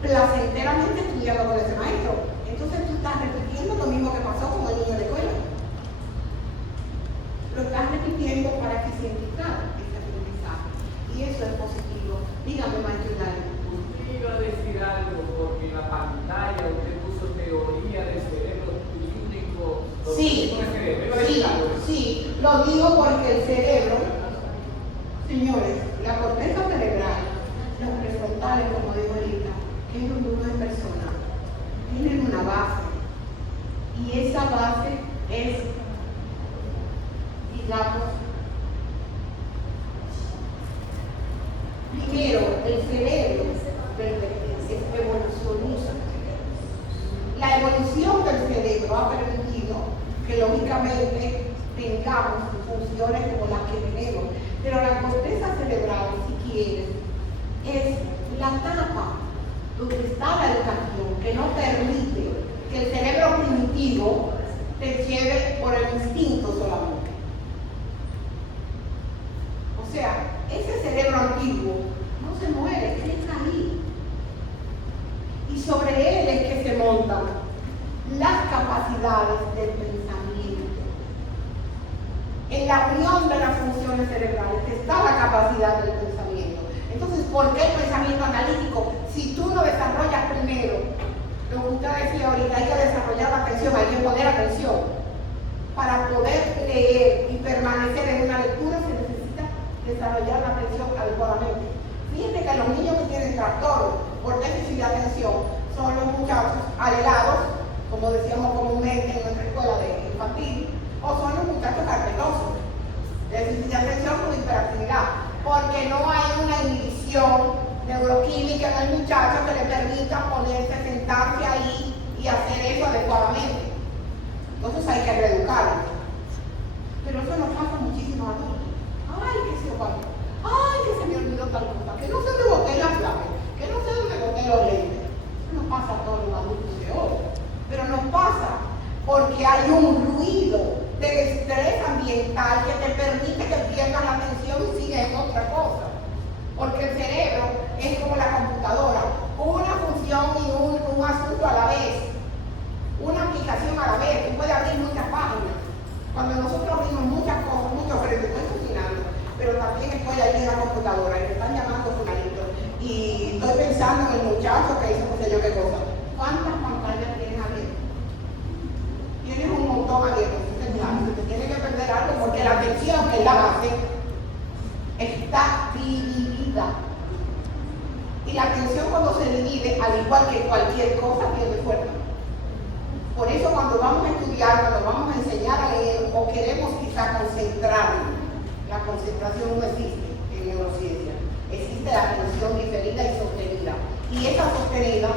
placenteramente estudiando con ese maestro. Entonces tú estás repitiendo lo mismo que pasó con el niño de escuela. Lo estás repitiendo para eficientizar ese aprendizaje. Y eso es positivo. Dígame, maestro Hidalgo. Iba a decir algo porque en la pantalla usted puso teoría del cerebro clínico. Sí, sí, lo digo porque el cerebro, señores, la corteza cerebral, los prefrontales, como digo ahorita, que es un grupo de personas, tienen una base. Y esa base es, digamos, primero, el cerebro es evolucionista. La evolución del cerebro ha permitido que lógicamente tengamos funciones como las que tenemos, pero la corteza cerebral, si quieres, es la tapa donde está la educación, que no permite que el cerebro primitivo te lleve por el instinto solamente. O sea, ese cerebro antiguo no se muere, él está ahí. Y sobre él es que se montan las capacidades del pensamiento. En la unión de las funciones cerebrales está la capacidad del pensamiento. Entonces, ¿por qué el pensamiento analítico? Si tú lo desarrollas primero, lo que usted decía ahorita, hay que desarrollar la atención, hay que poner atención. Para poder leer y permanecer en una lectura se necesita desarrollar la atención adecuadamente. Fíjense que los niños que tienen trastorno por déficit de atención son los muchachos alelados, como decíamos comúnmente en nuestra escuela de infantil, o son los muchachos carpetosos, déficit de atención con hiperactividad, porque no hay una inhibición neuroquímica en el muchacho que le permita ponerse, sentarse ahí y hacer eso adecuadamente. Entonces hay que reeducarlo. Pero eso nos pasa a muchísimos adultos. Ay, que se ocurrió. Ay, que se me olvidó tal cosa. Que no sé dónde boté la clave. Que no sé dónde boté los lentes. Eso nos pasa a todos los adultos de hoy. Pero nos pasa porque hay un ruido de estrés ambiental que te permite que pierdas la atención y sigas en otra cosa. Porque el cerebro es como la computadora, una función y un asunto a la vez, una aplicación a la vez. Tú puedes abrir muchas páginas. Cuando nosotros abrimos muchas cosas, muchos frentes, estoy cocinando, pero también estoy ahí en la computadora y me están llamando fulanito. Y estoy pensando en el muchacho que hizo no sé yo qué cosa. ¿Cuántas pantallas tienes abiertas? Tienes un montón abierto. Entonces, claro, se te tiene que perder algo porque la atención, que es la base, está dividida. Y la atención cuando se divide, al igual que cualquier cosa, pierde fuerza. Por eso cuando vamos a estudiar, cuando vamos a enseñar a leer o queremos quizá concentrarnos, la concentración no existe en neurociencia. Existe la atención diferida y sostenida. Y esa sostenida,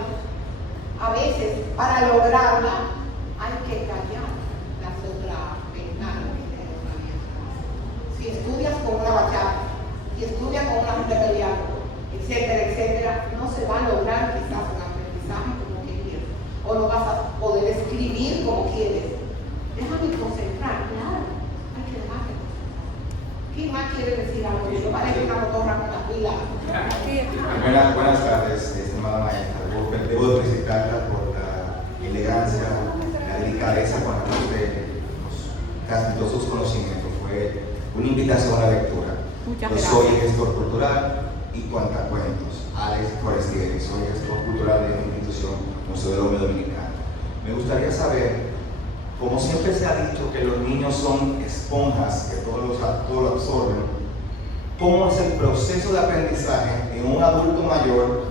a veces, para lograrla, hay que callar las otras ventanas que tenemos abiertas. Si estudias con una bachata, si estudias con una gente peleando, etcétera, etcétera, no se va a lograr quizás un aprendizaje como que quieres. O no vas a poder escribir como quieres. Déjame concentrar, claro, hay que dejarte concentrar. ¿Quién más quiere decir algo? Yo parezco una motorra con las pilas. Buenas tardes, estimada maestra. Debo felicitarla por la elegancia, la delicadeza con la que usted nos transmitió sus conocimientos. Fue una invitación a la lectura. Muchas Yo gracias. soy gestor cultural y cuentacuentos. Alex Forestieri, soy gestor cultural de una institución, Museo del Hombre Dominicano. Me gustaría saber, como siempre se ha dicho que los niños son esponjas, que todo lo absorben, cómo es el proceso de aprendizaje en un adulto mayor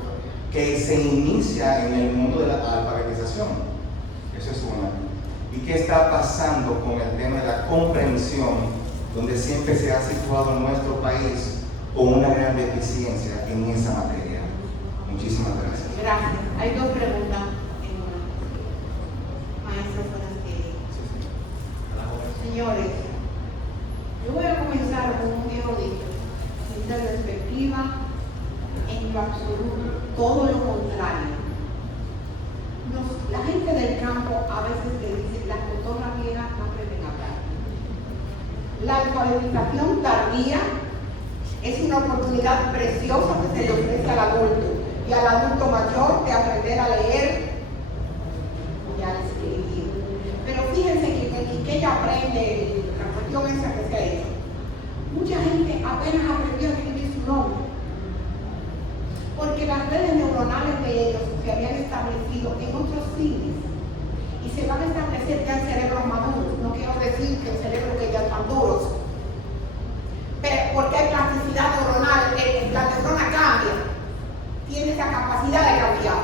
que se inicia en el mundo de la alfabetización. Eso es una. ¿Y qué está pasando con el tema de la comprensión, donde siempre se ha situado nuestro país con una gran deficiencia en esa materia? Muchísimas gracias. Gracias. Hay dos preguntas en una. Maestra Forasteri. Señores, yo voy a comenzar con un viejo dicho, sin ser despectiva, en lo absoluto, todo lo contrario. La gente del campo a veces te dice, las cotorras viejas no aprenden a hablar. La alfabetización tardía es una oportunidad preciosa que se le ofrece al adulto y al adulto mayor de aprender a leer y a escribir. Pero fíjense que ella aprende la cuestión esa que se ha hecho. Mucha gente apenas aprendió a escribir su nombre, porque las redes neuronales de ellos se habían establecido en otros fines y se van a establecer ya en cerebros maduros. No quiero decir que el cerebro que ya están duros, pero porque hay plasticidad neuronal, la neurona cambia, tiene esa capacidad de cambiar.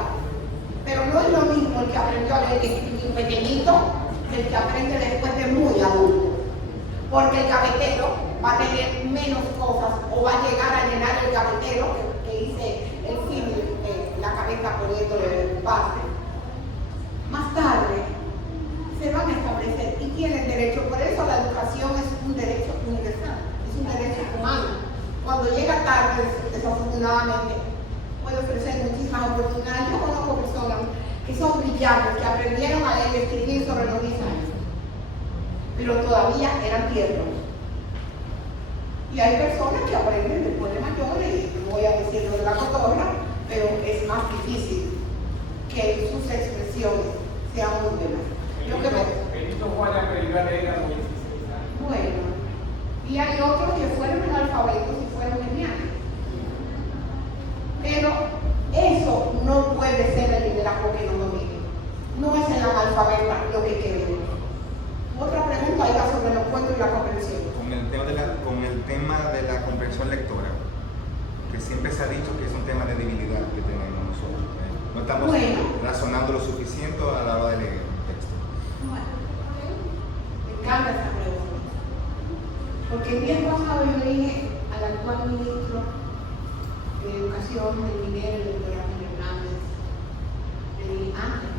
Pero no es lo mismo el que aprendió a leer y escribir pequeñito que el que aprende después de muy adulto, porque el gavetero va a tener menos cosas o va a llegar a llenar el gavetero que dice el fin de la cabeza poniéndole el base. Más tarde se van a establecer y tienen derecho. Por eso la educación es un derecho universal, es un derecho humano. Cuando llega tarde, desafortunadamente, puede ofrecer muchísimas oportunidades. Yo conozco personas que son brillantes, que aprendieron a leer y escribir sobre los 10 años, pero todavía eran tiernos. Y hay personas que aprenden después de mayores, y no voy a decir lo de la cotorra, pero es más difícil que sus expresiones sean muy buenas. Benito Juárez aprendió a leer a los 16 años. Bueno, y hay otros que fueron analfabetos y fueron geniales. Pero eso no puede ser el liderazgo que nos domine. No es el analfabeta lo que queremos. Otra pregunta era sobre los cuentos y la comprensión. Con el tema de la comprensión lectora, que siempre se ha dicho que es un tema de debilidad que tenemos nosotros. No estamos razonando lo suficiente a la hora de leer el texto. Me encanta esta pregunta. Porque el día pasado yo le dije al actual ministro de Educación del Miguel, el doctor Ángel Hernández, le dije, Ángel,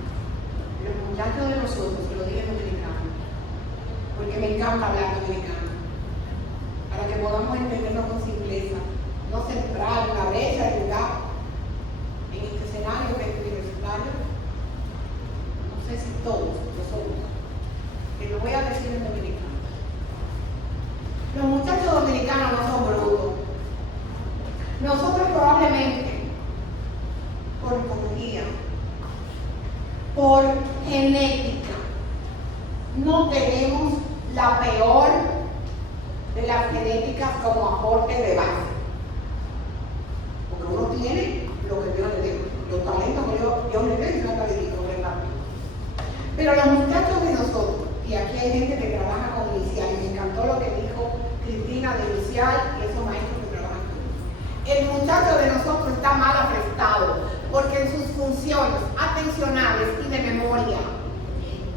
los muchachos de nosotros, se lo dije en dominicano, porque me encanta hablar dominicano, para que podamos entenderlo con simpleza, no centrar una brecha de lugar en este escenario que es universitario. No sé si todos lo somos, pero lo voy a decir en dominicano. Los muchachos dominicanos no son brutos. Nosotros probablemente, por ecología, por genética, no tenemos la peor de las genéticas como aporte de base. Porque uno tiene lo que Dios le dio, los talentos que Dios le dio y no le dijo, ¿verdad? Pero los muchachos de nosotros, y aquí hay gente que trabaja con inicial, y me encantó lo que dijo Cristina de inicial y esos maestros que trabajan con inicial. El muchacho de nosotros está mal aprestado, porque en sus funciones atencionales y de memoria,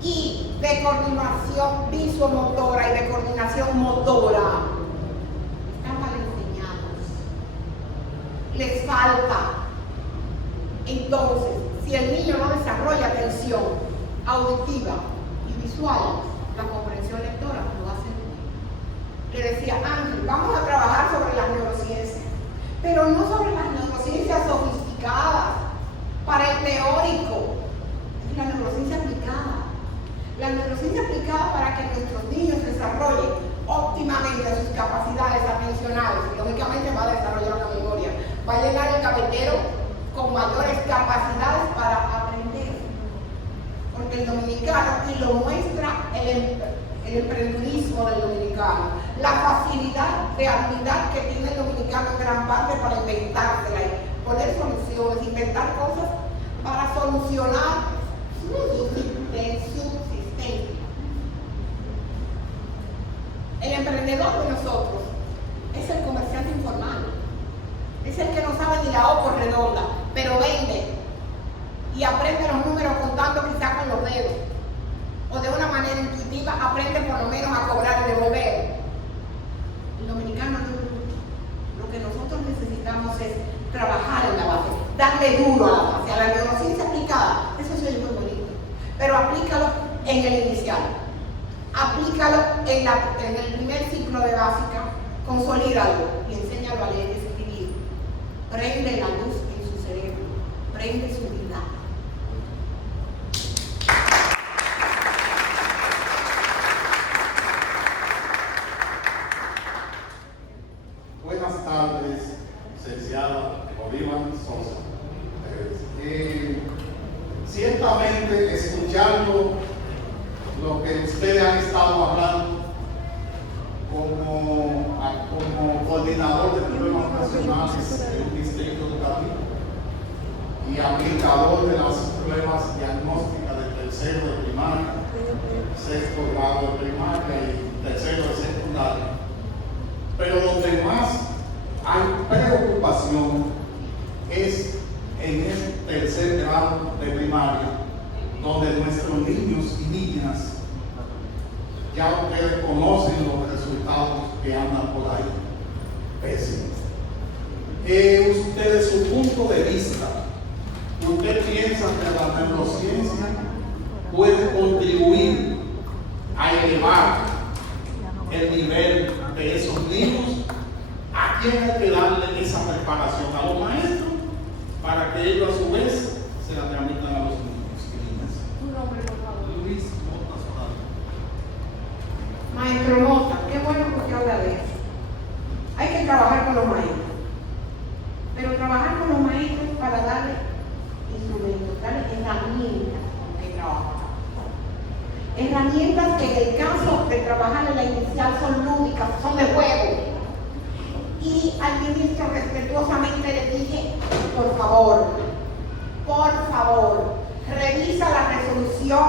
y de coordinación visomotora y de coordinación motora, están mal enseñados. Les falta. Entonces, si el niño no desarrolla atención auditiva y visual, la comprensión lectora no va a ser bien. Le decía, Ángel, vamos a trabajar sobre las neurociencias, pero no sobre las neurociencias sofisticadas para el teórico, es la neurociencia aplicada. La neurociencia aplicada para que nuestros niños desarrollen óptimamente sus capacidades atencionales, y lógicamente va a desarrollar la memoria, va a llegar el gavetero con mayores capacidades para aprender. Porque el dominicano, y lo muestra el emprendedurismo del dominicano, la facilidad de habilidad que tiene el dominicano en gran parte para inventársela y poner soluciones, inventar cosas para solucionar su subsistencia. El emprendedor de nosotros es el comerciante informal pero aplícalo en el inicial. Aplícalo en el primer ciclo de básica, consolídalo y enséñalo a leer y escribir. Prende la luz en su cerebro, prende su vida. Buenas tardes, licenciada Oliva Sosa. Ciertamente, escuchando lo que ustedes han estado hablando como coordinador de problemas nacionales del Distrito Educativo y aplicador de los problemas diagnósticos del tercero de primaria, sexto grado de primaria y tercero de secundaria. Pero donde más hay preocupación es en el tercer grado de primaria, donde nuestros niños y niñas, ya ustedes conocen los resultados que andan por ahí, pésimos. Desde su punto de vista, ¿usted piensa que la neurociencia puede contribuir a elevar el nivel de esos niños? ¿A quién hay que darle esa preparación? ¿A los maestros? Para que ellos a su vez se la transmitan a los niños y niñas. Tu nombre, por favor. Luis Mota Solano. Maestro Mota, qué bueno que usted habla de eso. Hay que trabajar con los maestros. Pero trabajar con los maestros para darle instrumentos, darle herramientas de trabajo. Herramientas que en el caso de trabajar en la inicial son lúdicas, son de juego. Y al ministro respetuosamente le dije, por favor, revisa la resolución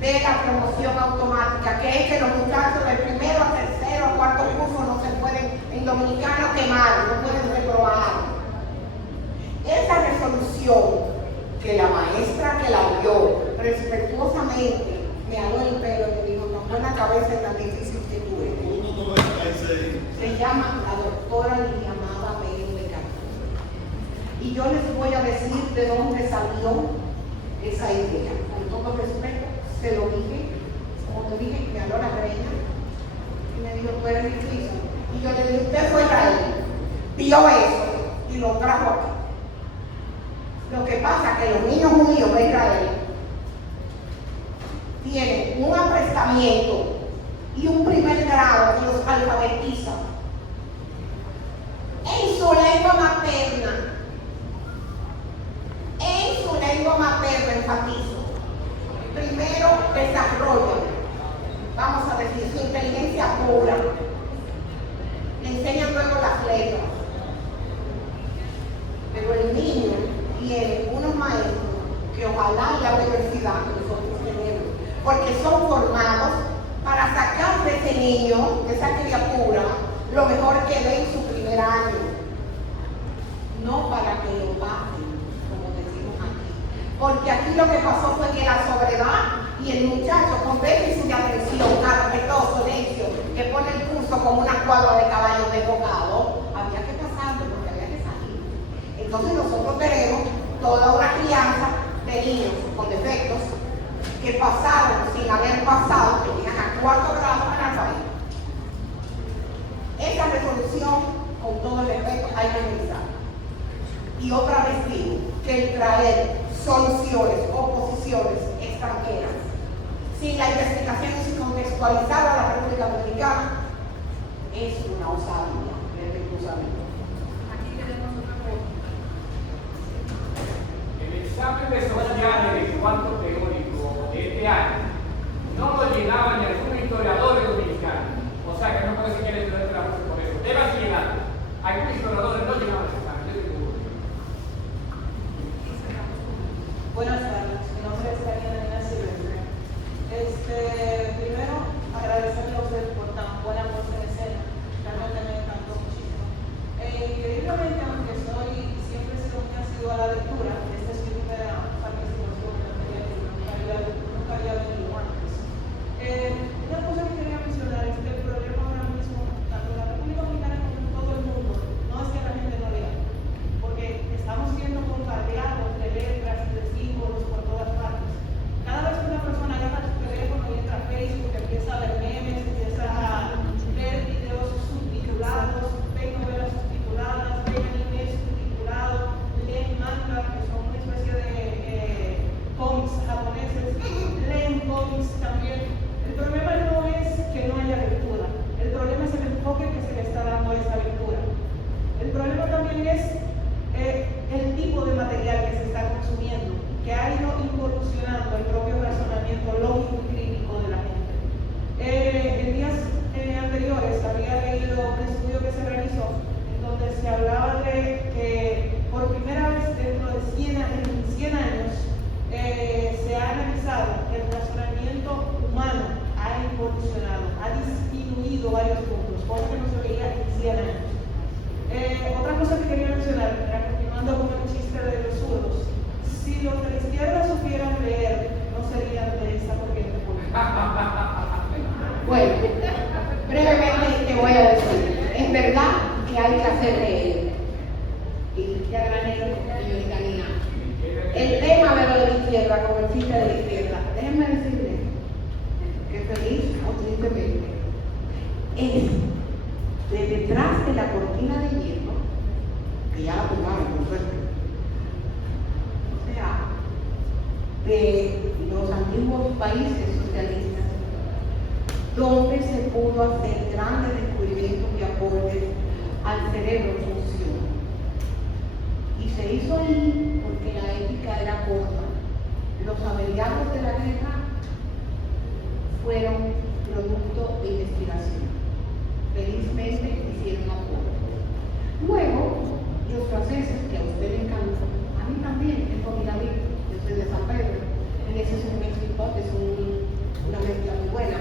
de la promoción automática, que es que los muchachos del primero a tercero a cuarto curso no se pueden, en dominicano, quemar, no pueden reprobar. Esa resolución que la maestra que la vio respetuosamente me aló el pelo y me dijo, con buena cabeza es tan difícil que tú eres. Se llama la doctora Liliamada Bello de Castro. Y yo les voy a decir de dónde salió esa idea. Con todo respeto, se lo dije, como te dije, me habló la reina y me dijo, tú eres difícil. Y yo le dije, usted fue Israel, vio eso y lo trajo aquí. Lo que pasa es que los niños judíos de Israel tienen un aprestamiento y un primer grado que los alfabetiza en su lengua materna. En su lengua materna, enfatizo. Primero desarrollan, vamos a decir, su inteligencia pura. Le enseñan luego las letras. Pero el niño tiene unos maestros que ojalá en la universidad nosotros tenemos, porque son formados para sacar de ese niño, de esa criatura, lo mejor que dé en su primer año. No para que lo bajen, como decimos aquí. Porque aquí lo que pasó fue que la sobriedad y el muchacho con déficit de atención, carpetoso, necio, que pone el curso como una cuadra de caballos desbocado, había que pasarlo porque había que salir. Entonces nosotros tenemos toda una crianza de niños con defectos que pasaron sin haber pasado, que llegan a cuarto grado analfabeto. Esa resolución, con todo el respeto, hay que revisar. Y otra vez digo que el traer soluciones o posiciones extranjeras sin la investigación y sin contextualizar a la República Dominicana es una osadía, respetuosamente. Aquí tenemos otra foto. El examen de sociales de cuarto teórico de este año no lo llenaban ni algunos historiadores dominicanos. O sea que no puede ser que el estudiante la puse por eso. Deben llenarlo. Algunos historiadores no llenaban ese examen. Yo digo, buenas tardes, mi nombre es Karina Silvestre. Primero, agradecerle a usted por tan buena puesta en escena. Realmente me encantó muchísimo. Increíblemente, aunque siempre he sido muy asiduo a la lectura, esta es mi primera participación en problema también es el tipo de material que se está consumiendo, que ha ido involucionando el propio razonamiento lógico y crítico de la gente. En días anteriores había leído un estudio que se realizó en donde se hablaba de que por primera vez dentro de 100 años se ha analizado que el razonamiento humano ha evolucionado, ha disminuido varios puntos, cosa que no se veía en 100 años. Otra cosa que quería mencionar, continuando con el chiste de los zurdos, si los de la izquierda supieran leer, no serían de esa corriente política. Bueno, brevemente te voy a decir, es verdad que hay que hacer leer. Y ya granero, señorita Nina. El tema de lo de la izquierda, como el chiste de la izquierda, déjenme decirles que feliz o tristemente es de detrás de la cortina de hierro, que ya la tumbaron, por suerte, o sea, de los antiguos países socialistas, donde se pudo hacer grandes descubrimientos y aportes al cerebro en función. Y se hizo ahí porque la ética era corta. Los averiados de la guerra fueron producto de investigación. Felizmente hicieron aporte. Luego, los franceses, que a usted le encanta, a mí también, es con David, yo soy de San Pedro, en ese es un mezclito, es una mezcla muy buena.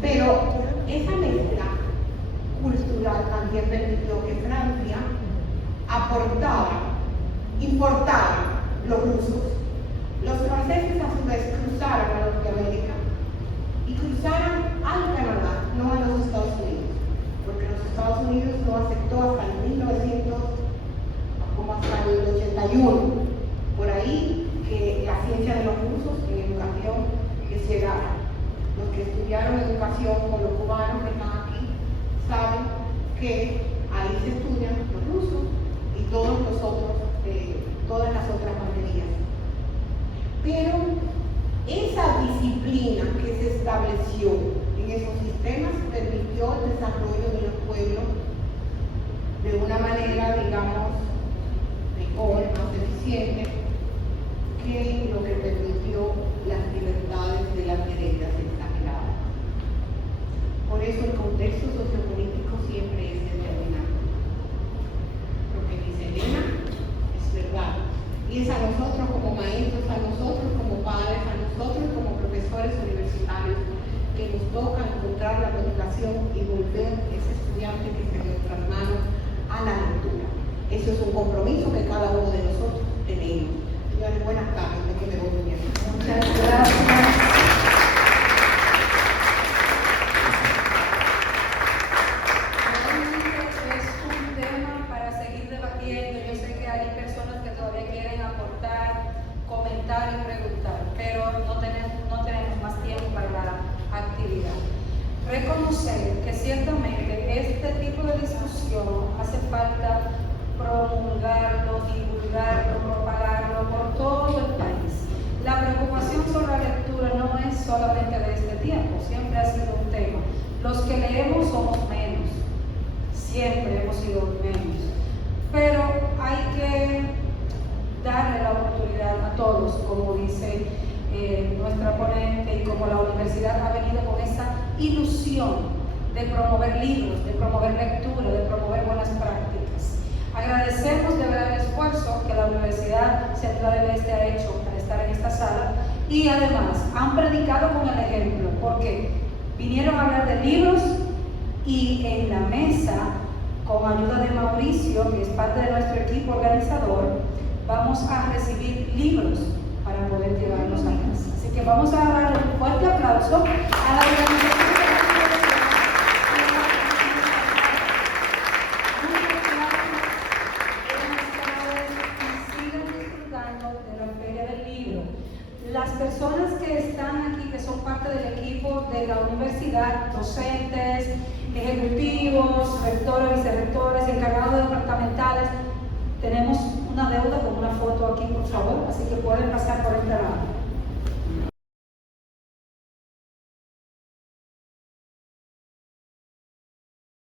Pero esa mezcla cultural también permitió que Francia importara los rusos. Los franceses a su vez cruzaron a Norteamérica y cruzaron al Canadá, no a los Estados Unidos, porque los Estados Unidos no aceptó hasta el 1900, como hasta el 81, por ahí, que la ciencia de los rusos en educación les llegara. Los que estudiaron educación como los cubanos que están aquí saben que ahí se estudian los rusos y todas las otras materias. Pero esa disciplina que se estableció en esos sistemas permitió el desarrollo de los pueblos de una manera, digamos, mejor, más eficiente, que lo que permitió las libertades de las derechas exageradas. Por eso el contexto sociopolítico siempre es determinante. Lo que dice Elena es verdad. Y es a nosotros como maestros, a nosotros como padres, a nosotros como profesores universitarios, que nos toca encontrar la motivación y volver ese estudiante que se dio otras manos a la lectura. Eso es un compromiso que cada uno de nosotros tenemos. Señores, buenas tardes, que me voy bien. Muchas gracias. Es un tema para seguir debatiendo. Yo sé que hay personas que todavía quieren aportar, comentar y preguntar, pero no tenemos más tiempo para la actividad. Reconocer que ciertamente este tipo de discusión hace falta promulgarlo, divulgarlo, propagarlo por todo el país. La preocupación sobre la lectura no es solamente de este tiempo, siempre ha sido un tema. Los que leemos somos menos, siempre hemos sido menos, pero hay que darle la oportunidad a todos, como dice nuestra ponente y como la universidad ha venido con esa ilusión de promover libros, de promover lectura, de promover buenas prácticas. Agradecemos de verdad el esfuerzo que la Universidad Central del Este ha hecho para estar en esta sala y además han predicado con el ejemplo, porque vinieron a hablar de libros y en la mesa, con ayuda de Mauricio, que es parte de nuestro equipo organizador, vamos a recibir libros para poder llevarlos a casa. Así que vamos a darle un fuerte aplauso a la organización. Las personas que están aquí, que son parte del equipo de la universidad, docentes, ejecutivos, rectores, vicerrectores, encargados departamentales, tenemos una deuda con una foto aquí, por favor, así que pueden pasar por este lado.